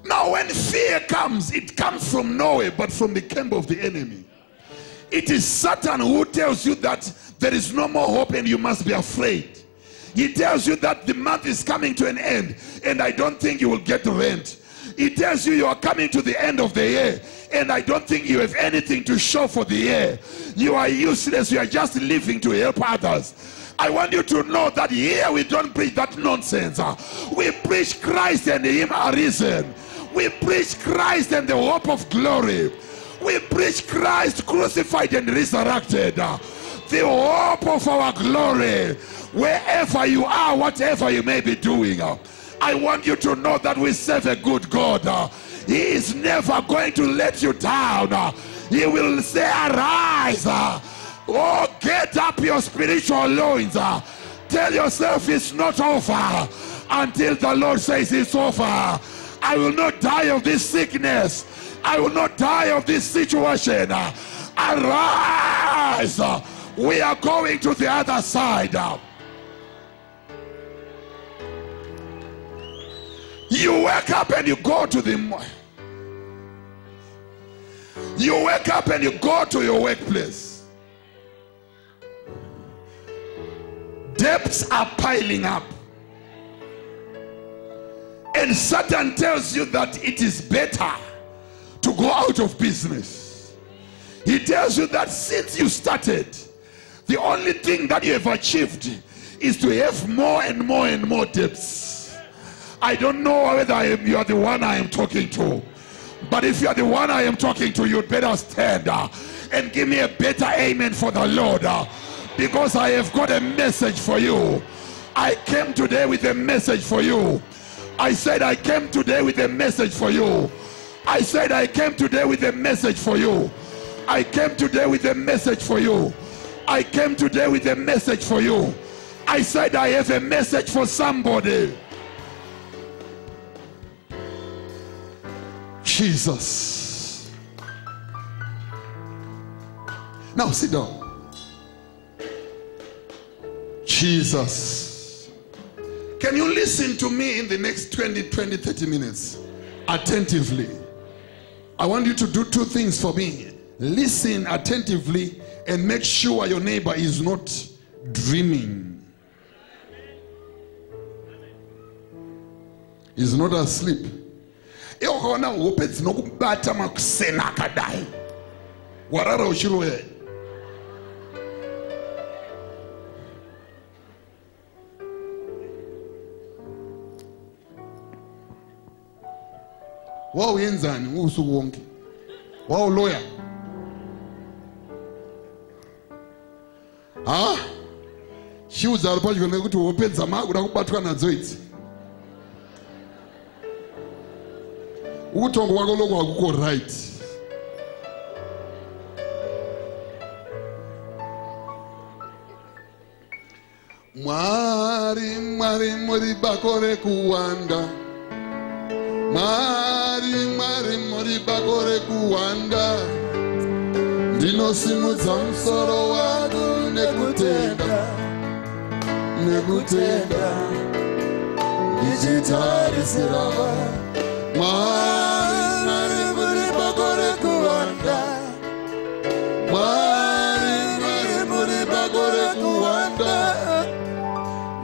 Now when fear comes, it comes from nowhere but from the camp of the enemy. It is Satan who tells you that there is no more hope and you must be afraid. He tells you that the month is coming to an end and I don't think you will get rent. He tells you you are coming to the end of the year and I don't think you have anything to show for the year. You are useless. You are just living to help others. I want you to know that here we don't preach that nonsense. We preach Christ and him arisen. We preach Christ and the hope of glory. We preach Christ crucified and resurrected. The hope of our glory. Wherever you are, whatever you may be doing, I want you to know that we serve a good God. He is never going to let you down. He will say, arise. Oh, get up your spiritual loins. Tell yourself it's not over until the Lord says it's over. I will not die of this sickness. I will not die of this situation. Arise. We are going to the other side. You wake up and you go to the... You wake up and you go to your workplace. Debts are piling up. And Satan tells you that it is better to go out of business. He tells you that since you started, the only thing that you have achieved is to have more and more and more debts. I don't know whether you are the one I am talking to. But if you are the one I am talking to, you'd better stand and give me a better amen for the Lord. Because I have got a message for you. I came today with a message for you. I said I came today with a message for you. I said I came today with a message for you. I came today with a message for you. I came today with a message for you. I said I have a message for somebody. Jesus. Now sit down. Jesus. Can you listen to me in the next 20, 30 minutes? Attentively. I want you to do two things for me. Listen attentively and make sure your neighbor is not dreaming. He's not asleep. Warara ushiroe. Wawuyenzani usuku wonke? Wawuloya? Ha? Shiuza alipajwe nekuti wopenza makuda kubatwa nadzo idzi. Utongo wako lokho akuko right. Mwari muri bakore kuwanda. Mwari muri bakore kuwanda. Ndinosimudza musoro wangu nekutenda. Ndichitarisira Mwari muri bakore kuwanda. Mwari muri bakore kuwanda.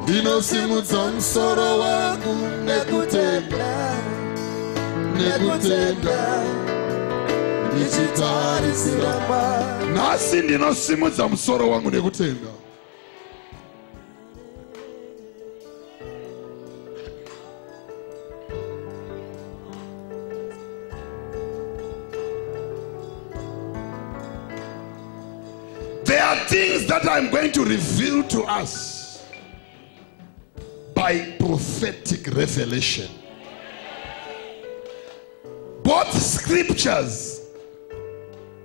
Ndinosimudza musoro wangu nekutenda. Ndichitarisira nasi ndinosimudza musoro wangu nekutenda. There are things that I'm going to reveal to us by prophetic revelation. Both scriptures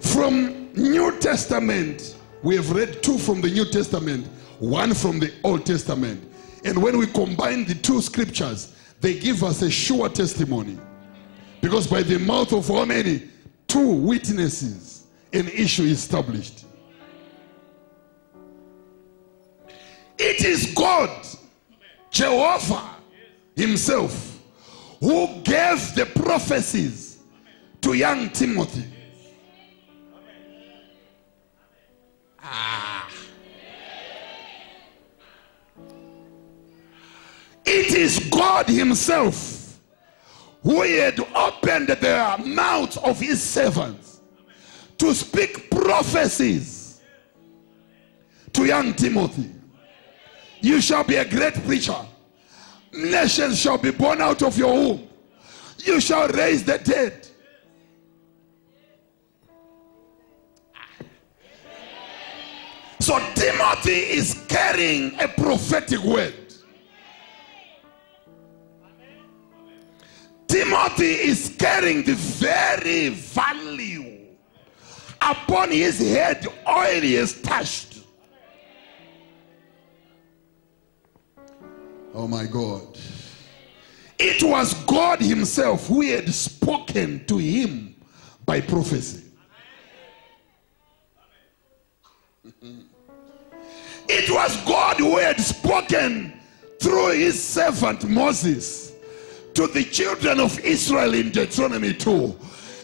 from New Testament, we have read 2 from the New Testament, 1 from the Old Testament. And when we combine the 2 scriptures, they give us a sure testimony. Because by the mouth of how many? 2 witnesses, an issue is established. It is God, Jehovah himself, who gave the prophecies to young Timothy. It is God himself who had opened the mouths of his servants to speak prophecies to young Timothy. You shall be a great preacher. Nations shall be born out of your womb. You shall raise the dead. So Timothy is carrying a prophetic word. Timothy is carrying the very value upon his head. Oil he has touched. Oh my God. It was God himself who had spoken to him by prophecy. It was God who had spoken through his servant Moses to the children of Israel in Deuteronomy 2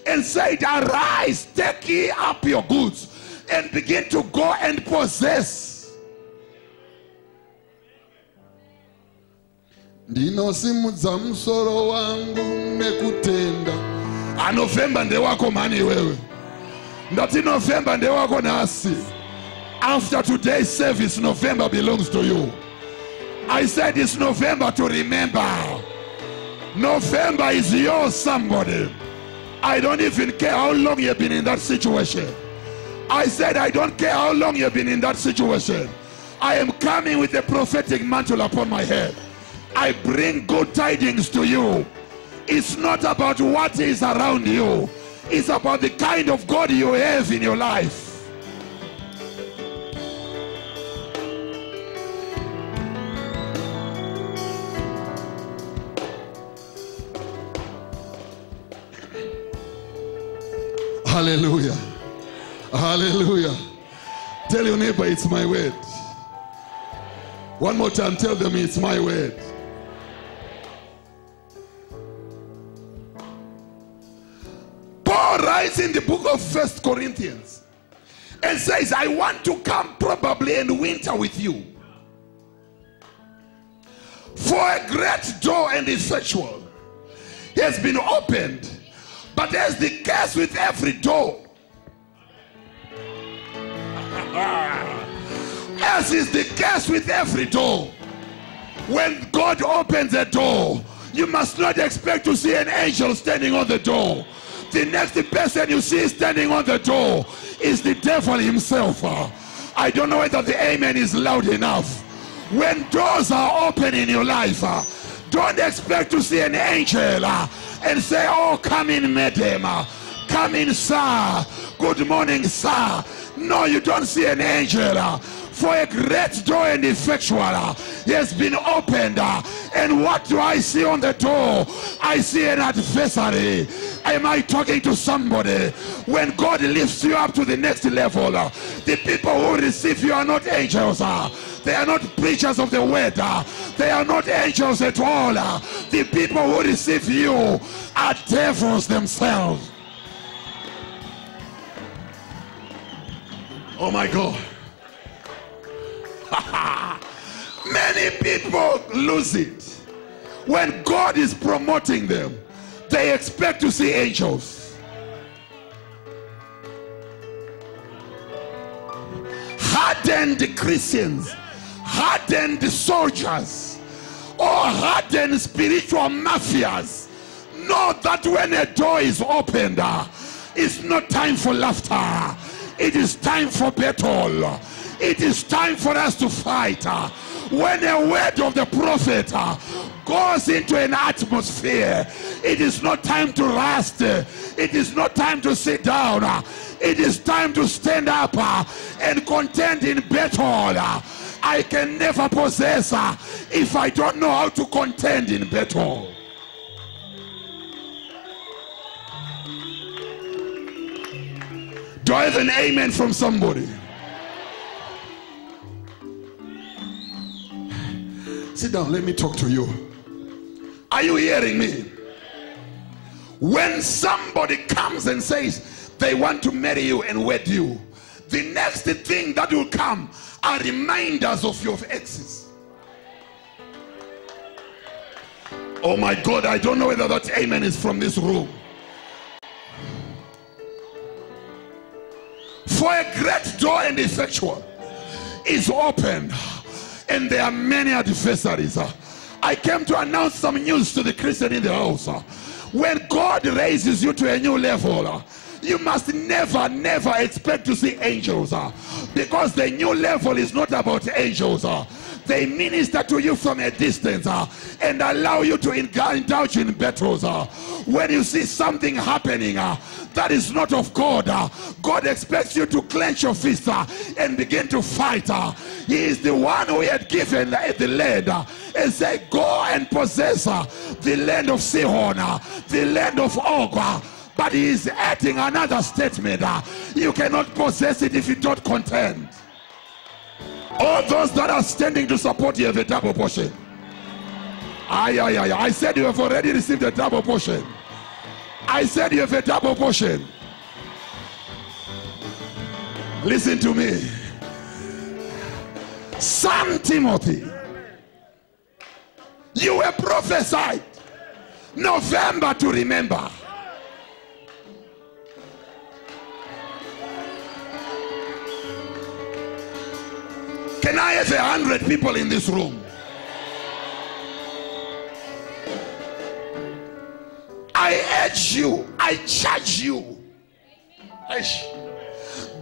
and said, arise, take ye up your goods and begin to go and possess. Ndinosimudza musoro wangu nekutenda. November nde wako mani wewe. Ndati November nde wako nasi. After today's service, November belongs to you. I said it's November to remember. November is yours, somebody. I don't even care how long you've been in that situation. I said I don't care how long you've been in that situation. I am coming with a prophetic mantle upon my head. I bring good tidings to you. It's not about what is around you. It's about the kind of God you have in your life. Hallelujah. Hallelujah. Tell your neighbor, it's my word. One more time, tell them it's my word. Paul writes in the book of 1 Corinthians and says, I want to come probably and winter with you. For a great door and effectual has been opened, but as the case with every door, as is the case with every door, when God opens a door, You must not expect to see an angel standing on the door. The next person you see standing on the door is the devil himself. I don't know whether the amen is loud enough. When doors are open in your life, don't expect to see an angel and say, oh, come in, madam. Come in, sir. Good morning, sir. No, you don't see an angel. For a great door and effectual has been opened. And what do I see on the door? I see an adversary. Am I talking to somebody? When God lifts you up to the next level, the people who receive you are not angels. They are not preachers of the word. They are not angels at all. The people who receive you are devils themselves. Oh my God. Many people lose it. When God is promoting them, they expect to see angels. Hardened Christians, hardened soldiers, or hardened spiritual mafias know that when a door is opened, it's not time for laughter. It is time for battle. It is time for us to fight. When a word of the prophet goes into an atmosphere, it is not time to rest. It is not time to sit down. It is time to stand up and contend in battle. I can never possess if I don't know how to contend in battle. Do I have an amen from somebody? Sit down, let me talk to you. Are you hearing me? When somebody comes and says they want to marry you and wed you, the next thing that will come are reminders of your exes. Oh my God, I don't know whether that amen is from this room. For a great door and effectual is opened, and there are many adversaries. I came to announce some news to the Christian in the house. When God raises you to a new level, you must never expect to see angels, because the new level is not about angels. They minister to you from a distance and allow you to indulge in battles. When you see something happening that is not of God, God expects you to clench your fist and begin to fight. He is the one who had given the land and said, go and possess the land of Sihon, the land of Og. But he is adding another statement. You cannot possess it if you don't contend. All those that are standing to support you have a double portion. I said you have already received a double portion. I said you have a double portion. Listen to me. Son Timothy, you were prophesied November to remember. Can I have 100 people in this room? I urge you, I charge you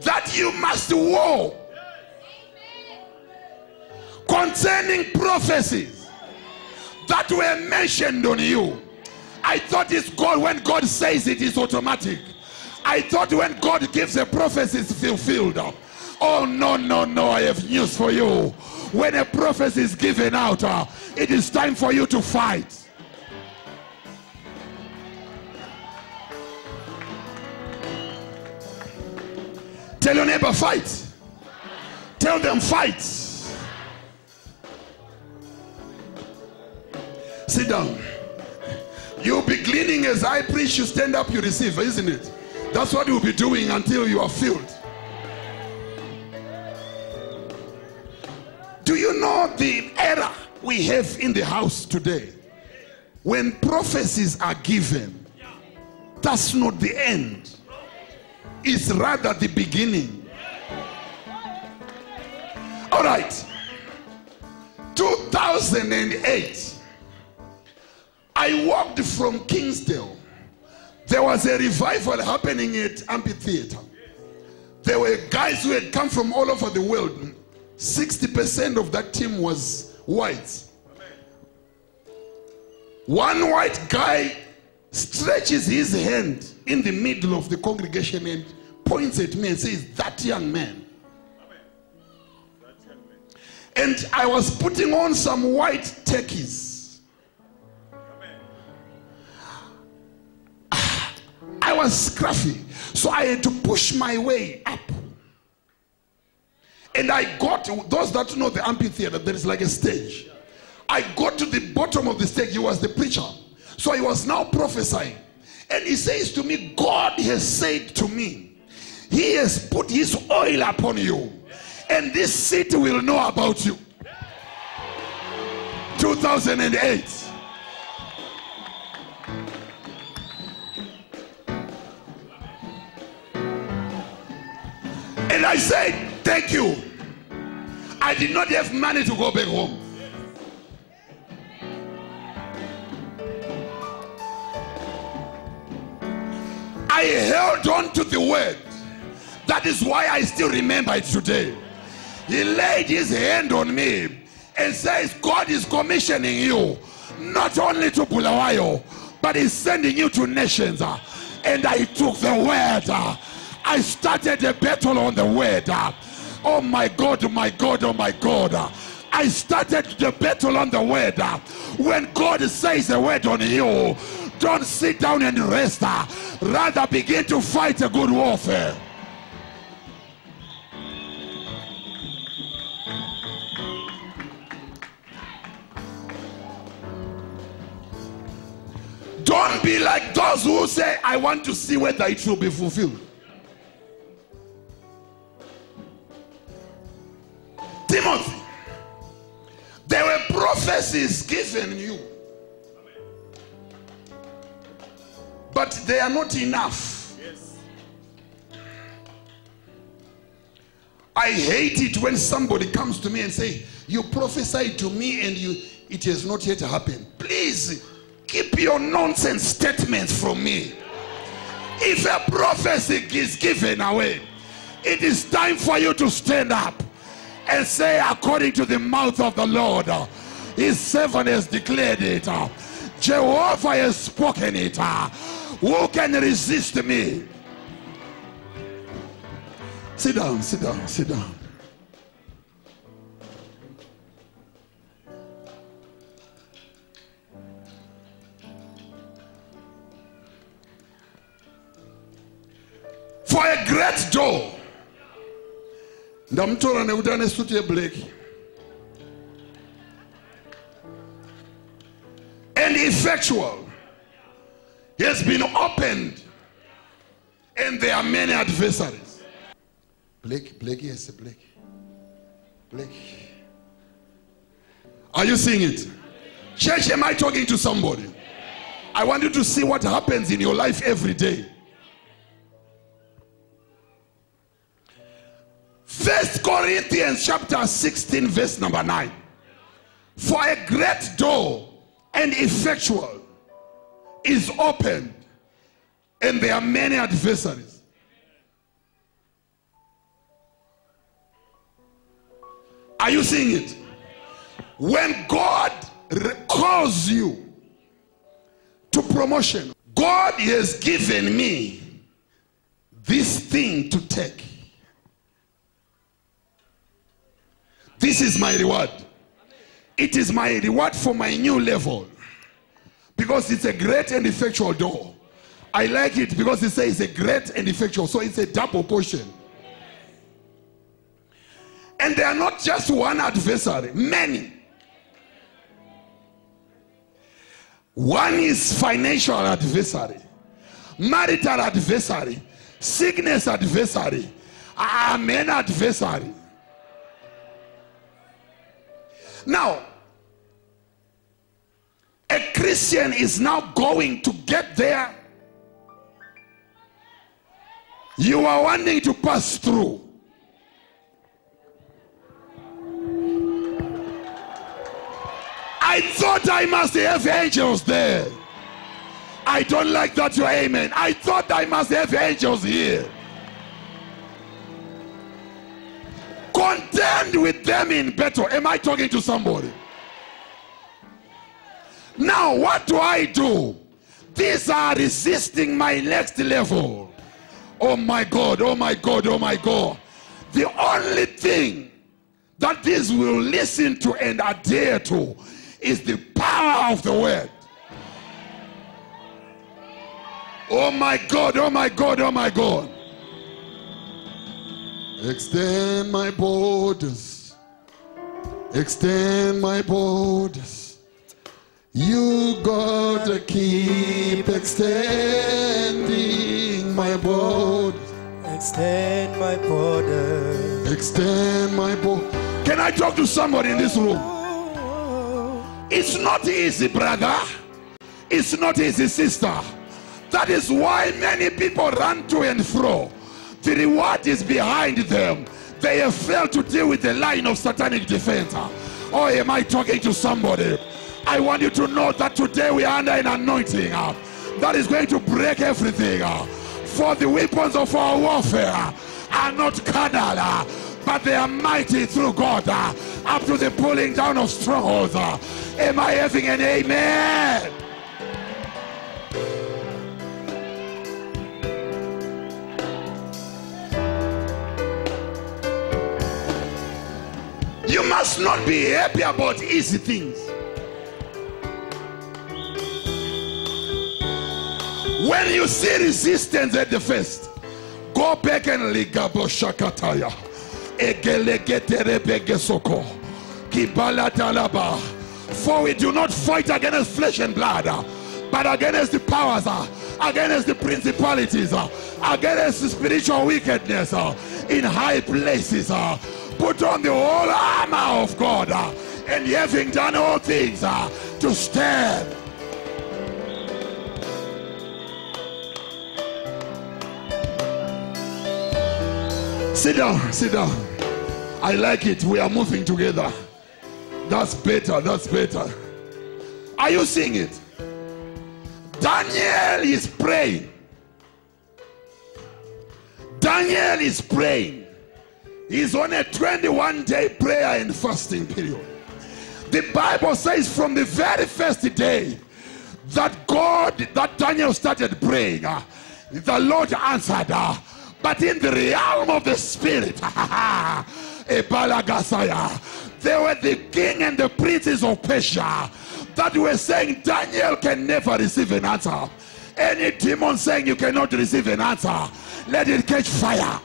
that you must war concerning prophecies that were mentioned on you. I thought it's God. When God says it is automatic. I thought when God gives a prophecy it's fulfilled. Oh, no, I have news for you. When a prophecy is given out, it is time for you to fight. Tell your neighbor, fight. Tell them, fight. Sit down. You'll be gleaning as I preach. You stand up, you receive, isn't it? That's what you'll be doing until you are filled. Do you know the error we have in the house today? When prophecies are given, that's not the end. It's rather the beginning. All right. 2008, I walked from Kingsdale. There was a revival happening at Amphitheater. There were guys who had come from all over the world. 60% of that team was whites. One white guy stretches his hand in the middle of the congregation and points at me and says, "That young man." And I was putting on some white turkeys. I was scruffy, so I had to push my way up. And I got, those that know the amphitheater, there is like a stage. I got to the bottom of the stage. He was the preacher. So he was now prophesying. And he says to me, "God has said to me, he has put his oil upon you. And this city will know about you." 2008. And I said, "Thank you." I did not have money to go back home. I held on to the word. That is why I still remember it today. He laid his hand on me and says, "God is commissioning you not only to Bulawayo, but he's sending you to nations." And I took the word. I started a battle on the word. Oh my God, oh my God, oh my God. I started the battle on the word. When God says a word on you, don't sit down and rest. Rather begin to fight a good warfare. Don't be like those who say, "I want to see whether it will be fulfilled." Timothy, there were prophecies given you, but they are not enough. I hate it when somebody comes to me and say, "You prophesied to me and it has not yet happened." Please keep your nonsense statements from me. If a prophecy is given away, it is time for you to stand up and say, "According to the mouth of the Lord, his servant has declared it. Jehovah has spoken it. Who can resist me?" Sit down, sit down, sit down. For a great door. Ndamtora neudane suti black. And effectual has been opened, and there are many adversaries. Black, yes, black. Are you seeing it? Church, am I talking to somebody? I want you to see what happens in your life every day. 1 Corinthians chapter 16 verse number 9. For a great door and effectual is opened, and there are many adversaries. Are you seeing it? When God calls you to promotion, God has given me this thing to take. This is my reward. It is my reward for my new level, because it's a great and effectual door. I like it because it says a great and effectual, so it's a double portion. And they are not just one adversary, many. One is financial adversary, marital adversary, sickness adversary, amen adversary. Now, a Christian is now going to get there. You are wanting to pass through. I thought I must have angels there. I don't like that, your amen. I thought I must have angels here. Contend with them in battle. Am I talking to somebody? Now, what do? These are resisting my next level. Oh my God, oh my God, oh my God. The only thing that these will listen to and adhere to is the power of the word. Oh my God, oh my God, oh my God. Extend my borders. Extend my borders. You gotta keep extending my borders. Extend my borders. Extend my borders. Can I talk to somebody in this room? It's not easy, brother. It's not easy, sister. That is why many people run to and fro. The reward is behind them. They have failed to deal with the line of satanic defense. Oh, am I talking to somebody? I want you to know that today we are under an anointing that is going to break everything. For the weapons of our warfare are not carnal, but they are mighty through God up to the pulling down of strongholds. Am I having an amen? You must not be happy about easy things. When you see resistance at the first, go back and ligabo shakataya. Egelegeterebegesoko. Kibala talaba. For we do not fight against flesh and blood, but against the powers, against the principalities, against the spiritual wickedness in high places. Put on the whole armor of God, and having done all things to stand. Sit down, sit down. I like it. We are moving together. That's better, that's better. Are you seeing it? Daniel is praying. Daniel is praying. He's on a 21-day prayer and fasting period. The Bible says from the very first day that Daniel started praying, the Lord answered. But in the realm of the spirit, there were the king and the princes of Persia that were saying Daniel can never receive an answer. Any demon saying you cannot receive an answer, let it catch fire.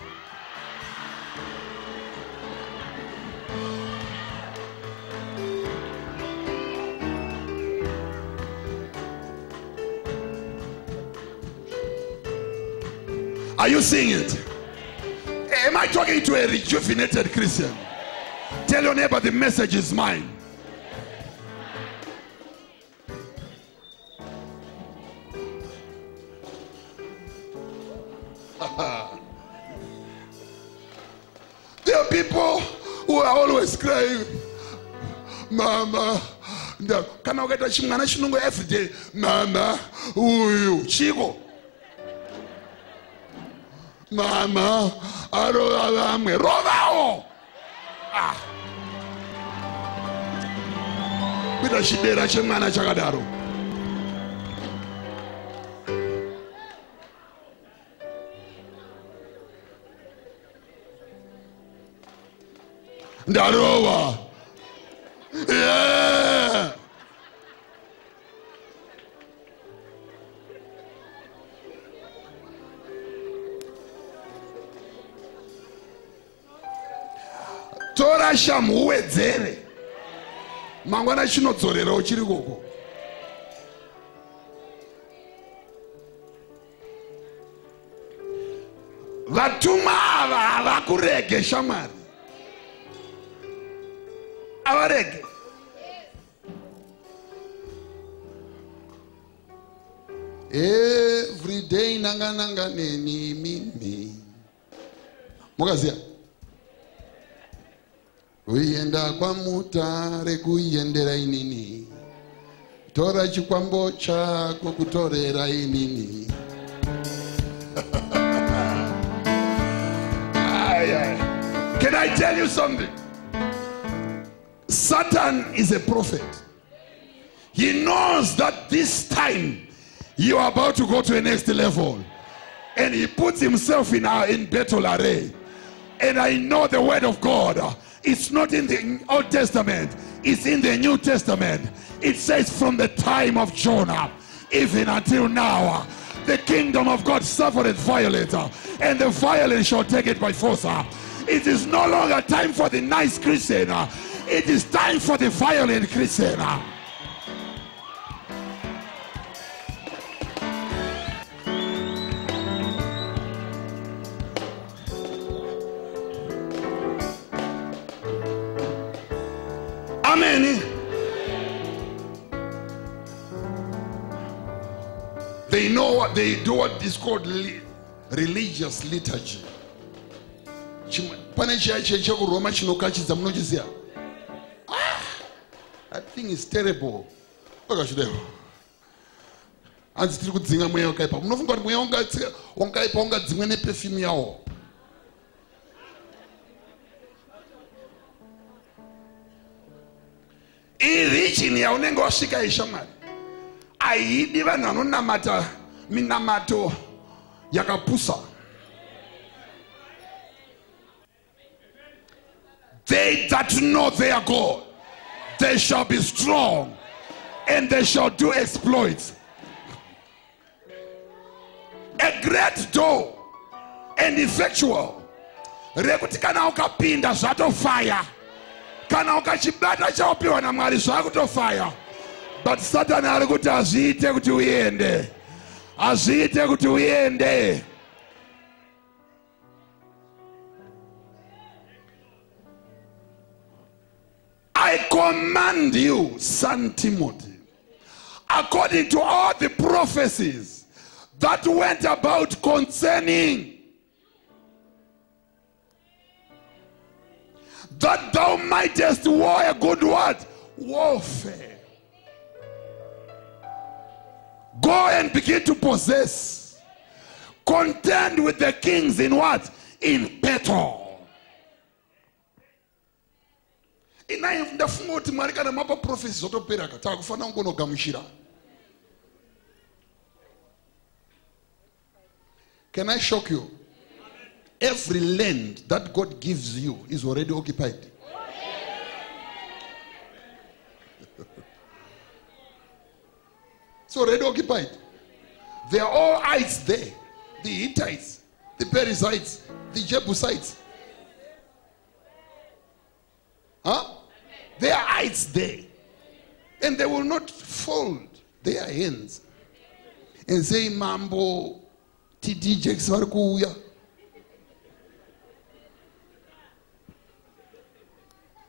Are you seeing it? Am I talking to a rejuvenated Christian? Tell your neighbor the message is mine. There are people who are always crying, Mama. Come on, get a shimana every day. Mama, uyu, chico. Mama, arogamwe, rovao. Bida shidera chemana chagadaro. Darova. Yeah. Tora shamuwedzere. Mangwana chinodzorera uchiri koko. Vatuma ava vakurege shamwari. Avarege. Every day nanga neni mimi. Mukazia. Uyenda kwa mutare kuyendera inini. tora chikwambo chako kutorera inini. Can I tell you something? Satan is a prophet. He knows that this time you are about to go to a next level, and he puts himself in battle array. And I know the word of God, it's not in the Old Testament, it's in the New Testament. It says from the time of Jonah even until now, the kingdom of God suffered violence, and the violent shall take it by force. It is no longer time for the nice Christian, it is time for the violent Christian. Amen. They know what they do, what is called religious liturgy. That thing is terrible. Irichini ya unengo washika ishamari. Aidi vanhu namata minamato yakapusa. They that know their God, they shall be strong and they shall do exploits. A great door and effectual. Rekuti kana ukapinda zvato fire. Kana ukachibata chaupiwa na Mwari zvakuto fire. But Satan arikuti azviite kuti uende. Azviite kuti uende. I command you, son Timothy, according to all the prophecies that went about concerning, that thou mightest war a good what? Warfare. Go and begin to possess. Contend with the kings in what? In battle. Ndafunga kuti Mwari kana mapa prophecy zotopera kata kufana ungonogamushira. Can I shock you? Every land that God gives you is already occupied. It's already occupied. They are all ites there. The Hittites, the Perizzites, the Jebusites. Huh? There are ites there. And they will not fold their hands and say, Mambo, TD Jakes Varkuya.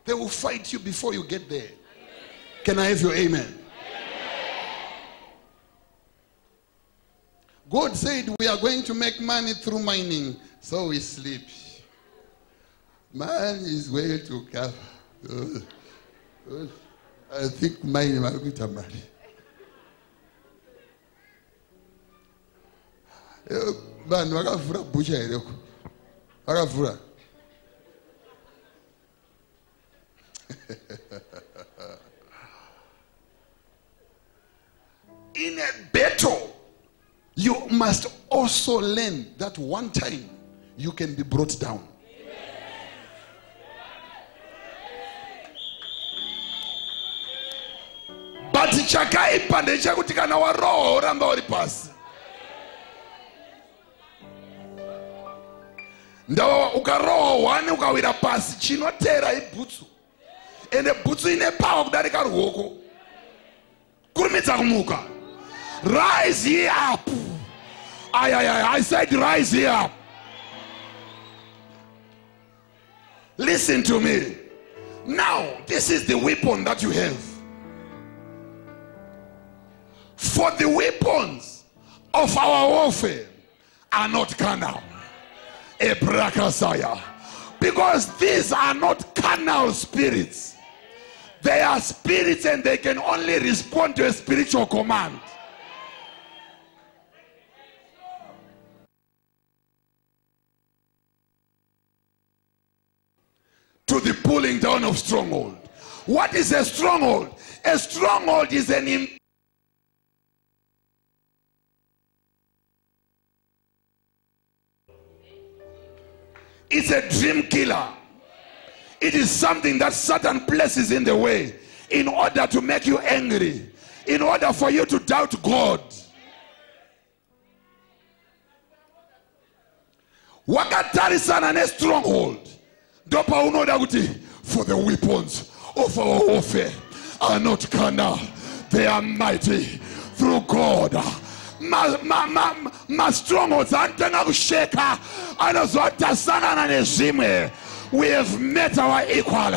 They will fight you before you get there. Can I have your amen? God said we are going to make money through mining, so we sleep. Man is going to come. I think mining might be money. Man, wakavura bucha ireko. Wakavura. In a battle, you must also learn that one time you can be brought down. But chakaipa ndechakuti kana waroho uramba uri pasi. Ndawa ukaroho wani ukawira pasi chinotera ibhutsu. Ende bhutsu ine power kudarika ruoko. Kurumidza kumuka. Rise ye up. I said rise ye up. Listen to me. Now, this is the weapon that you have. For the weapons of our warfare are not carnal. Ebrakasaya. Because these are not carnal spirits. They are spirits and they can only respond to a spiritual command. To the pulling down of stronghold. What is a stronghold? A stronghold is it's a dream killer. It is something that Satan places in the way in order to make you angry, in order for you to doubt God. Wakatarisana ne stronghold. Dopa unoda kuti, for the weapons of our warfare are not carnal, they are mighty through God. Ma strongholds antenga kusheka anozota sana na nezime. We have met our equal.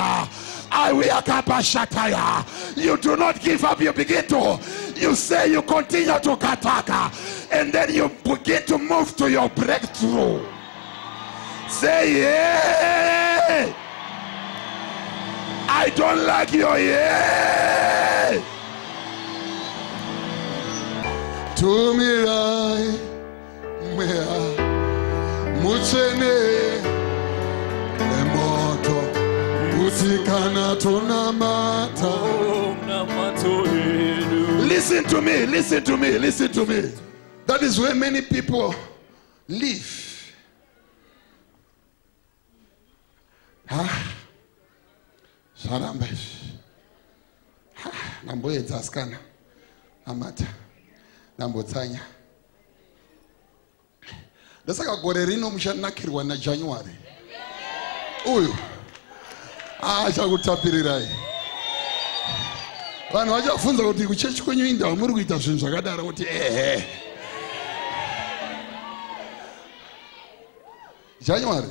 You do not give up. You begin to, you say you continue to kataka, and then you begin to move to your breakthrough. Say yeah. I don't like your yeah. To me I mutsene emoto utikana tonamata. Listen to me, listen to me, listen to me. That is where many people live. Sarambes. Namboye zaskana. Amata. Nambotsanya. Ndasaka gore rino mushanakirwa na January. Uyu. Chakutapirirai. Vanhu vachafunza kuti kuchechi kwenyu indawo muri kuita zvinhu zvakadaro kuti January.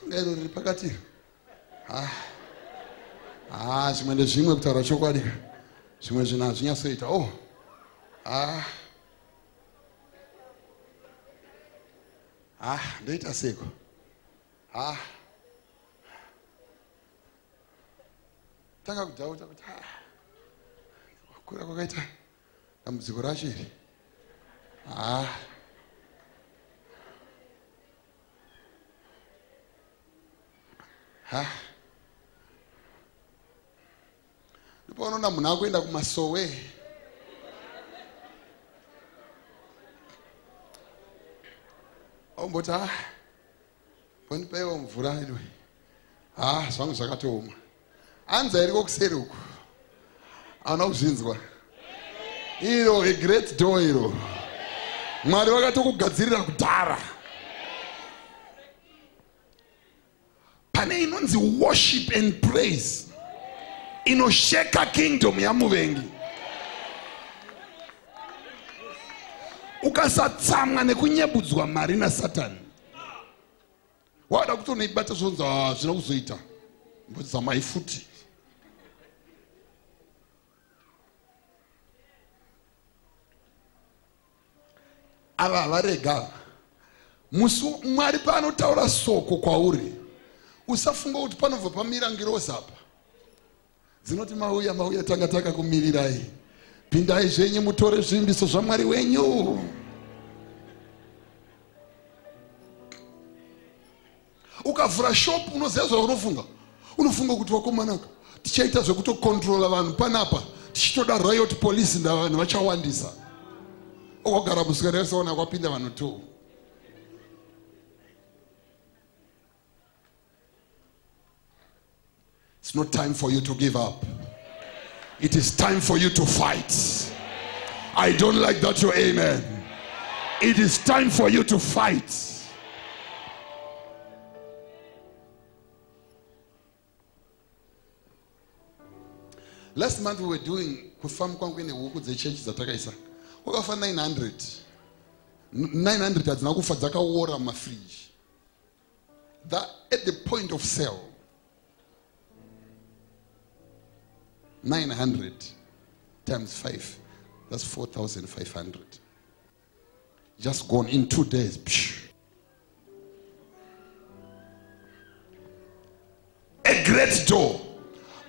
Fungairo riri pakati. Zvimwe ndezvimwe kutaura chokwadi. Zvimwe zvinhu hazvinyatsoita. Ndoita seko. Taka kudhauta kuti kura kwakaita dambudziko racho iri. Ndipoona munhu akuenda kumasowe. Omboti ponipaiwo mvura iwe. Zvangu zvakatooma. Anza iri kokuseri uku. Ana kuzvinzwa. Iro a great door iro. Mwari vakatokugadzirira kudhara. Pane inonzi worship and praise. Inosheka kingdom ya muvengi. Ukasatsamwa nekunyebudzwa mari na Satan. Wada kuti unoibata zvonza zvina kuzoita. Mbudza maifuti. Ava varega. Musu Mwari panotaura soko kwauri. Usafunga kuti panobva pamira ngirozi apa. Dzinoti mauya tanga kumirirai. Pindai zvenyu mutore zvimbiso zvaMwari wenyu. Ukavhura shop unoziva zvaunofunga. Unofunga kuti wakomanaka tichaita zvekutokontrola vanhu panapa tichitoda riot police vanhu vachawandisa. Wakagara musikari yasaona kwapinda vanhu 2. It's not time for you to give up. It is time for you to fight. I don't like that, your amen. It is time for you to fight. Last month we were doing kufamu kwangu ine huku ze church zatakaisa. Wakafa 900. 900 hadzina kufa dzakaora mafridge. That at the point of sale. 900 times 5, that's 4,500. Just gone in 2 days. great door.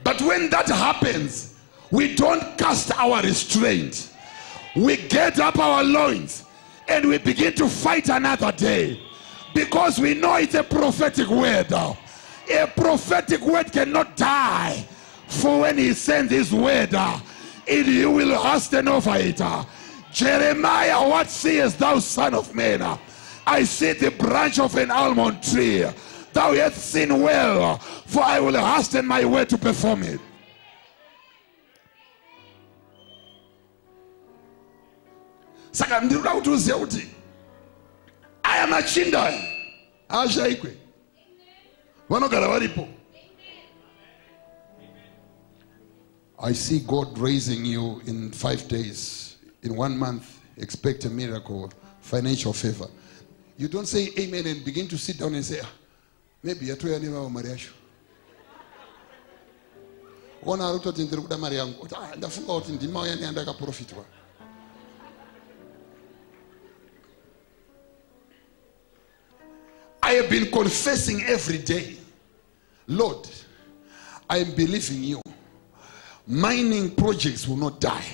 But when that happens, we don't cast our restraint. We get up our loins and we begin to fight another day, because we know it's a prophetic word. A prophetic word cannot die, for when he sends his word, you will hasten over it. Jeremiah, what seest thou, son of man? I see the branch of an almond tree. Thou hast seen well, for I will hasten my word to perform it. Saka ndikuda kuti uziye kuti aya machinda ashaikwe vanogara varipo. I see God raising you in 5 days. In 1 month, expect a miracle, financial favor. You don't say amen and begin to sit down and say, maybe yatoya niva mariasho. Ona arutoti ndiri kuda mari yangu. Ndafunga kuti ndima yani andaka profitwa. I have been confessing every day, Lord, I am believing you. Mining projects will not die.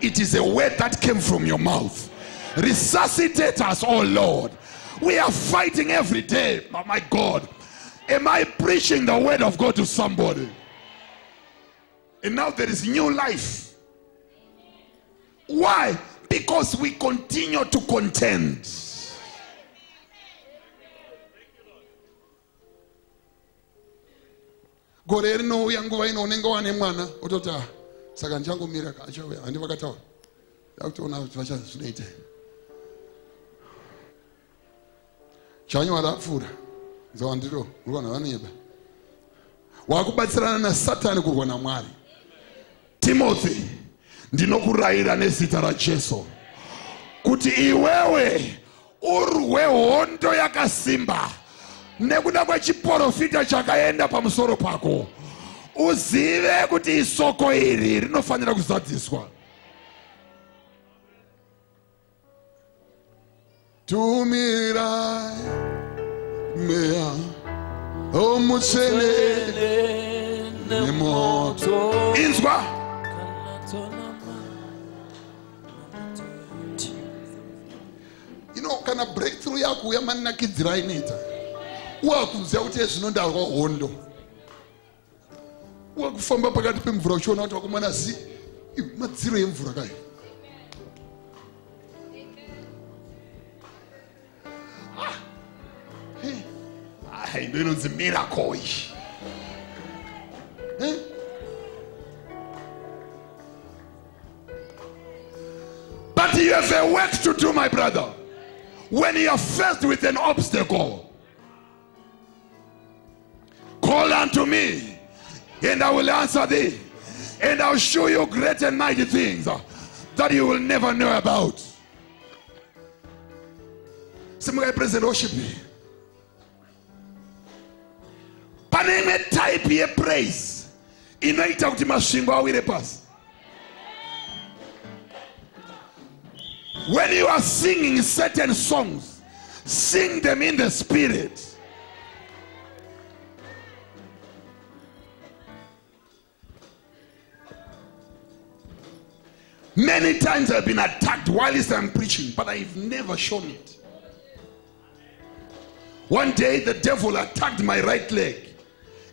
It is a word that came from your mouth. Resuscitate us, oh Lord. We are fighting every day. Oh my God. Am I preaching the word of God to somebody? And now there is new life. Why? Because we continue to contend. Gore no yangu vaino nengo wane mwana utota saka nchangu miraka achawe andi vakatawa yakutoona kuti vachazvinoite chanyu varapfuura zawandiro kurwa navaneba wakubatsirana na Satani kurwa na Mwari. Timothy, ndinokurayira nezita raJesu kuti iwewe urwe hondo yakasimba nekuda kwechiprofita chakaenda pamusoro pako. Uzive kuti isoko iri rinofanira kuzadziswa. Tumira mea omutsele nemoto inzwa. You know, kana breakthrough yako yamanakidzira inoita wakuziya kuti ezvinondarwa hondo. Wakufamba pakati pemvura uchiona kuti wakumana zi madziro emvura kai. Ndo inonzi miracle. But you have a work to do, my brother. When you are faced with an obstacle, call unto me, and I will answer thee, and I'll show you great and mighty things that you will never know about. Some present worship me. Paneme type ye praise. Inoita kuti masvingo awire pasi. When you are singing certain songs, sing them in the spirit. Many times I've been attacked while I'm preaching, but I've never shown it. One day the devil attacked my right leg,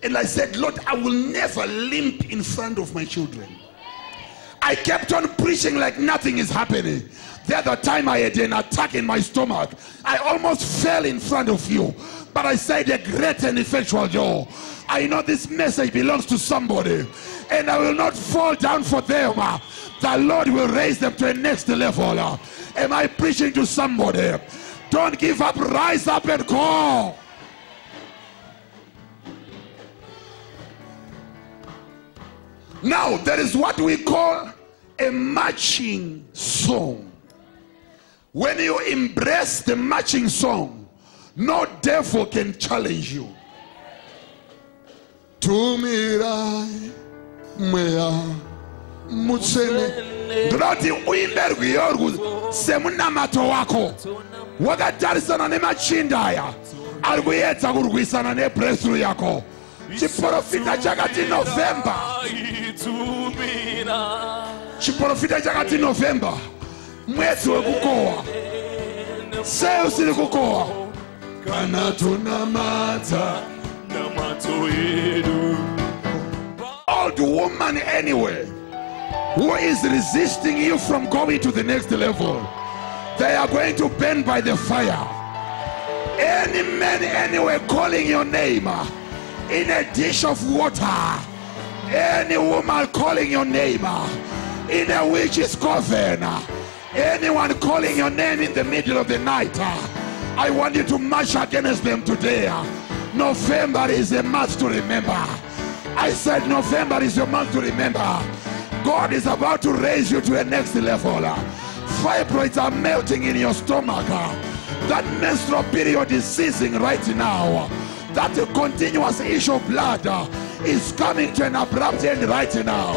and I said, Lord, I will never limp in front of my children. I kept on preaching like nothing is happening. The other time I had an attack in my stomach. I almost fell in front of you. But I said, a great and effectual door. I know this message belongs to somebody, and I will not fall down for them. The Lord will raise them to a next level. Am I preaching to somebody? Don't give up. Rise up and go. Now, there is what we call a marching song. When you embrace the marching song, no devil can challenge you. Tumirai mea mutsene. Ndoti uimbe rwiyo semunamato wako wakatarisana nemachinda aya ari kuyedza kurwisana nebreakthrough yako. chiprofita chakati November. Chiprofita chakati November. Mwezi wekukowa. Sei usiri kukowa. Kana tunamata namato yedu. Old woman anyway who is resisting you from going to the next level, they are going to burn by the fire. Any man anyway calling your name in a dish of water, any woman calling your name in a witch's coven, anyone calling your name in the middle of the night, I want you to march against them today. November is a month to remember. I said November is your month to remember. God is about to raise you to a next level. Fibroids are melting in your stomach. That menstrual period is ceasing right now. That continuous issue of blood is coming to an abrupt end right now.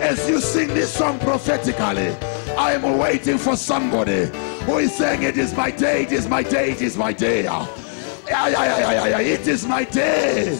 As you sing this song prophetically, I am waiting for somebody who is saying, it is my day, it is my day, it is my day. It is my day.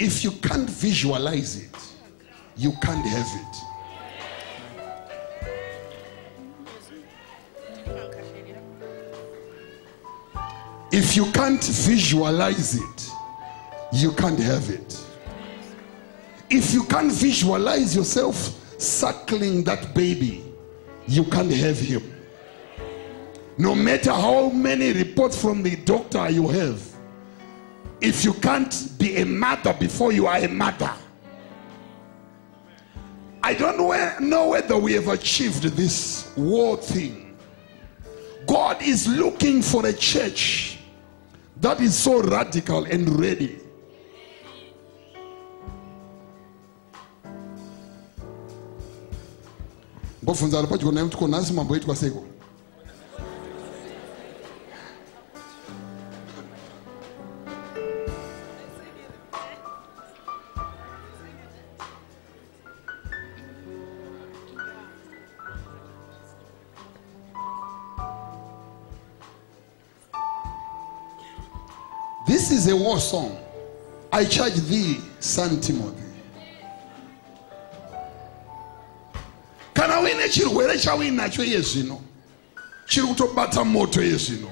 If you can't visualize it, you can't have it. If you can't visualize it, you can't have it. If you can't visualize yourself suckling that baby, you can't have him. No matter how many reports from the doctor you have, if you can't be a mother before you are a mother. I don't know whether we have achieved this war thing. God is looking for a church that is so radical and ready. This is a war song. I charge thee, son Timothy. Kana wine chirwere chawinacho yezvino chiri kutobata moto yezvino.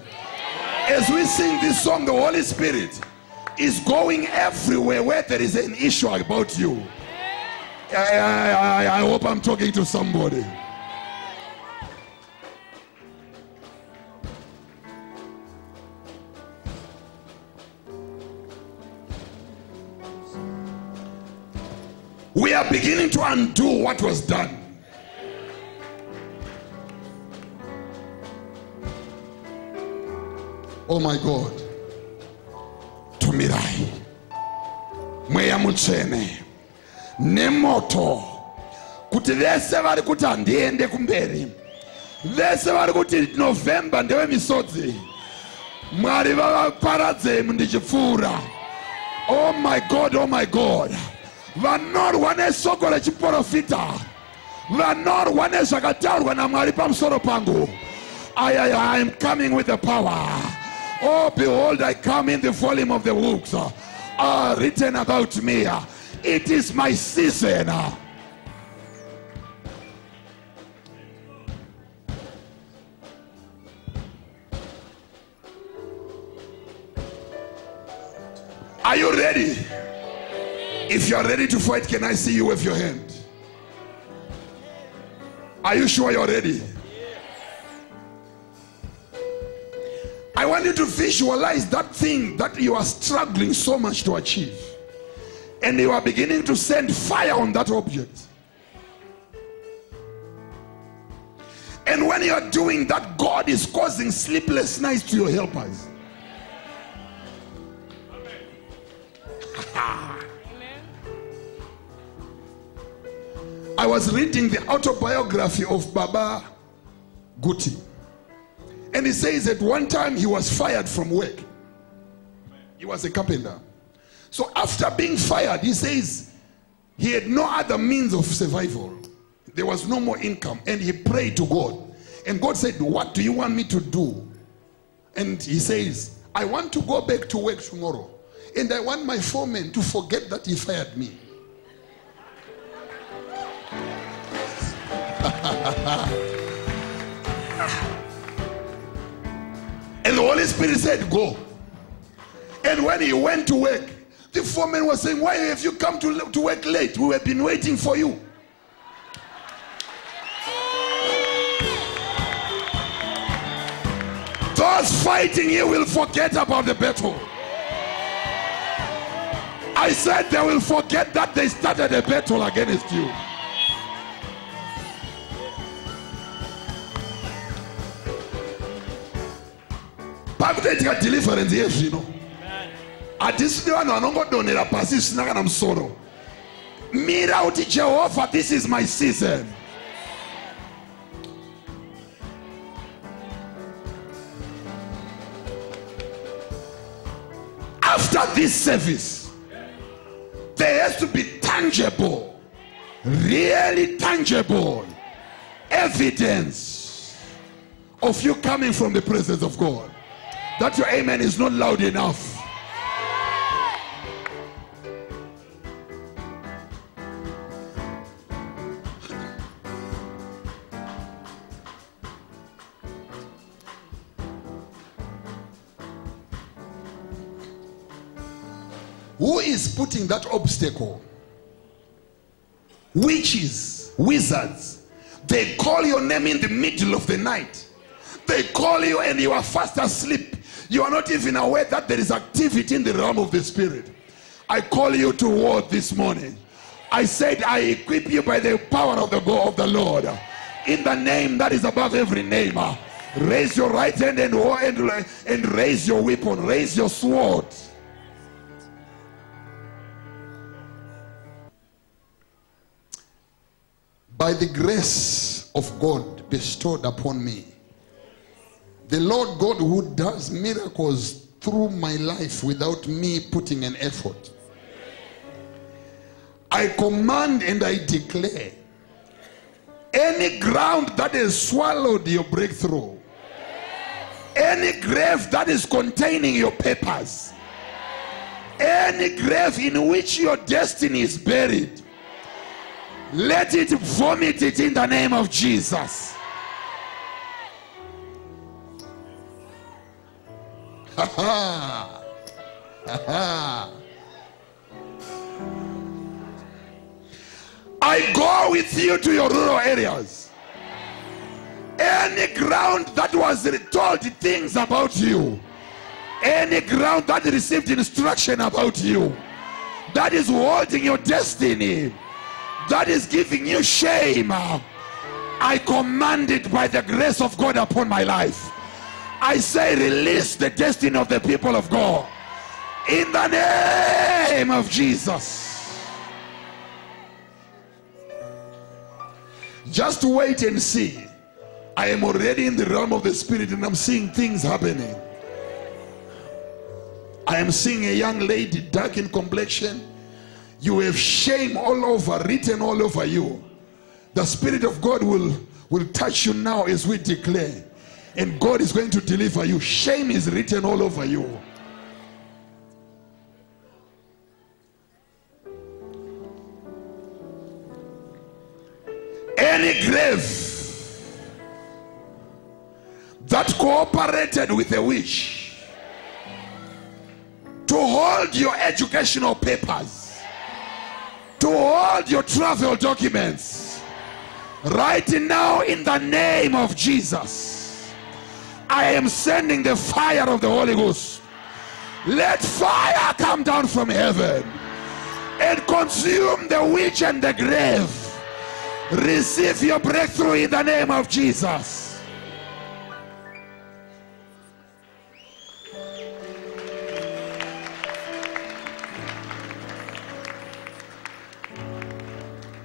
As we sing this song, the Holy Spirit is going everywhere where there is an issue about you. I hope I'm talking to somebody. We are beginning to undo what was done. Oh my God. Tumirai. Mweya mutsvene. Nemoto. Kuti vese vari kuti handiende kumberi. Vese vari kuti November ndewe misodzi. Mwari vavaparadze mundichipfuura. Oh my God, oh my God. Vanorwa nesoko rechiprofita. Vanorwa nezvakataurwa naMwari pamusoro pangu. I am coming with the power. Oh, behold, I come in the volume of the books written about me. It is my season. Are you ready? If you are ready to fight, can I see you with your hand? Are you sure you're ready? I want want you to visualize that thing that you are struggling so much to achieve. And you are beginning to send fire on that object. And when you are doing that, God is causing sleepless nights to your helpers. I was reading the autobiography of Baba Guti. And he says at one time he was fired from work. He was a carpenter. So after being fired, he says he had no other means of survival. There was no more income. And he prayed to God. And God said, what do you want me to do? And he says, I want to go back to work tomorrow. And I want my foreman to forget that he fired me. And the Holy Spirit said, go. And when he went to work, the foreman was saying, why have you come to work late? We have been waiting for you. Those fighting you will forget about the battle. I said they will forget that they started a battle against you. Pakutetika deliverance yesu ino. Atisi vanhu vanongodonhera pasi zvisina kana musoro. Mira uti Jehovah, this is my season. After this service, there has to be tangible, really tangible evidence of you coming from the presence of God. That your amen is not loud enough. Who is putting that obstacle? Witches, wizards. They call your name in the middle of the night. They call you and you are fast asleep. You are not even aware that there is activity in the realm of the spirit. I call you to war this morning. I said I equip you by the power of the God of the Lord. In the name that is above every name. Raise your right hand and raise your weapon. Raise your sword. By the grace of God bestowed upon me, the Lord God who does miracles through my life without me putting an effort, I command and I declare, any ground that has swallowed your breakthrough, any grave that is containing your papers, any grave in which your destiny is buried, let it vomit it in the name of Jesus. Ha ha. Ha ha. I go with you to your rural areas. Any ground that was told things about you, any ground that received instruction about you, that is holding your destiny, that is giving you shame, I command it by the grace of God upon my life. I say release the destiny of the people of God in the name of Jesus. Just wait and see. I am already in the realm of the spirit and I'm seeing things happening. I am seeing a young lady, dark in complexion. You have shame all over, written all over you. The Spirit of God will touch you now as we declare. And God is going to deliver you. Shame is written all over you. Any grave that cooperated with a witch to hold your educational papers, to hold your travel documents, right now in the name of Jesus, I am sending the fire of the Holy Ghost. Let fire come down from heaven and consume the witch and the grave. Receive your breakthrough in the name of Jesus.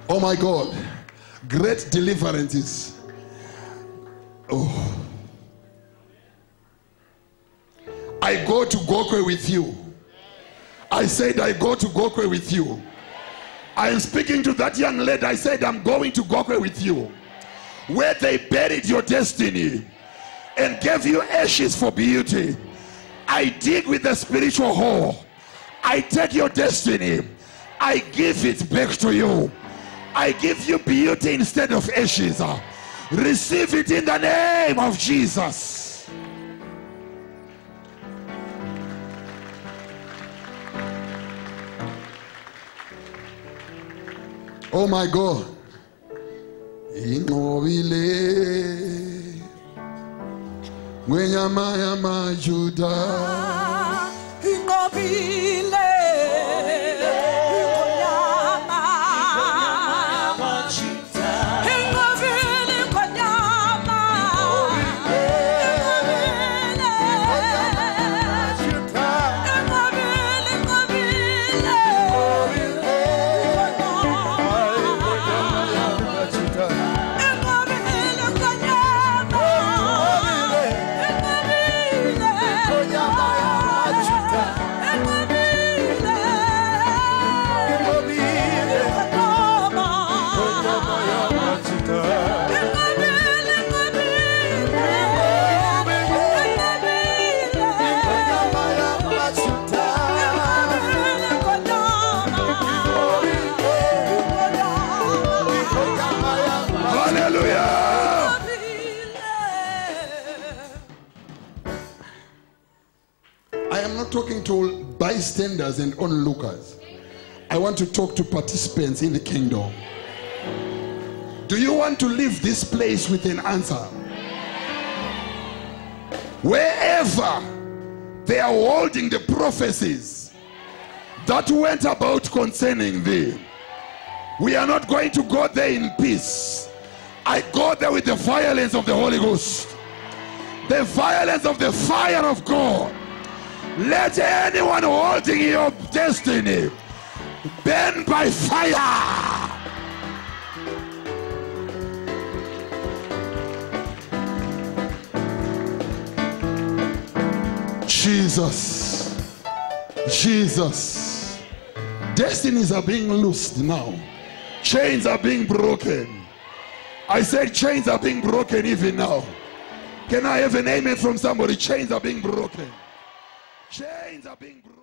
Oh my God, great deliverances. Oh. I go to Gokwe with you. I said I go to Gokwe with you. I am speaking to that young lady. I said I'm going to Gokwe with you, where they buried your destiny and gave you ashes for beauty. I dig with the spiritual hole. I take your destiny. I give it back to you. I give you beauty instead of ashes. Receive it in the name of Jesus. Oh my God. Inqobile Ngwenyama yama Juda. Inqobile talking to bystanders and onlookers. I want to talk to participants in the kingdom. Do you want to leave this place with an answer? Wherever they are holding the prophecies that went about concerning thee, we are not going to go there in peace. I go there with the violence of the Holy Ghost, the violence of the fire of God. Let anyone holding your destiny burn by fire. Jesus, Jesus. Destinies are being loosed now. Chains are being broken. I said chains are being broken even now. Can I have an amen from somebody? Chains are being broken. Chains are being broken.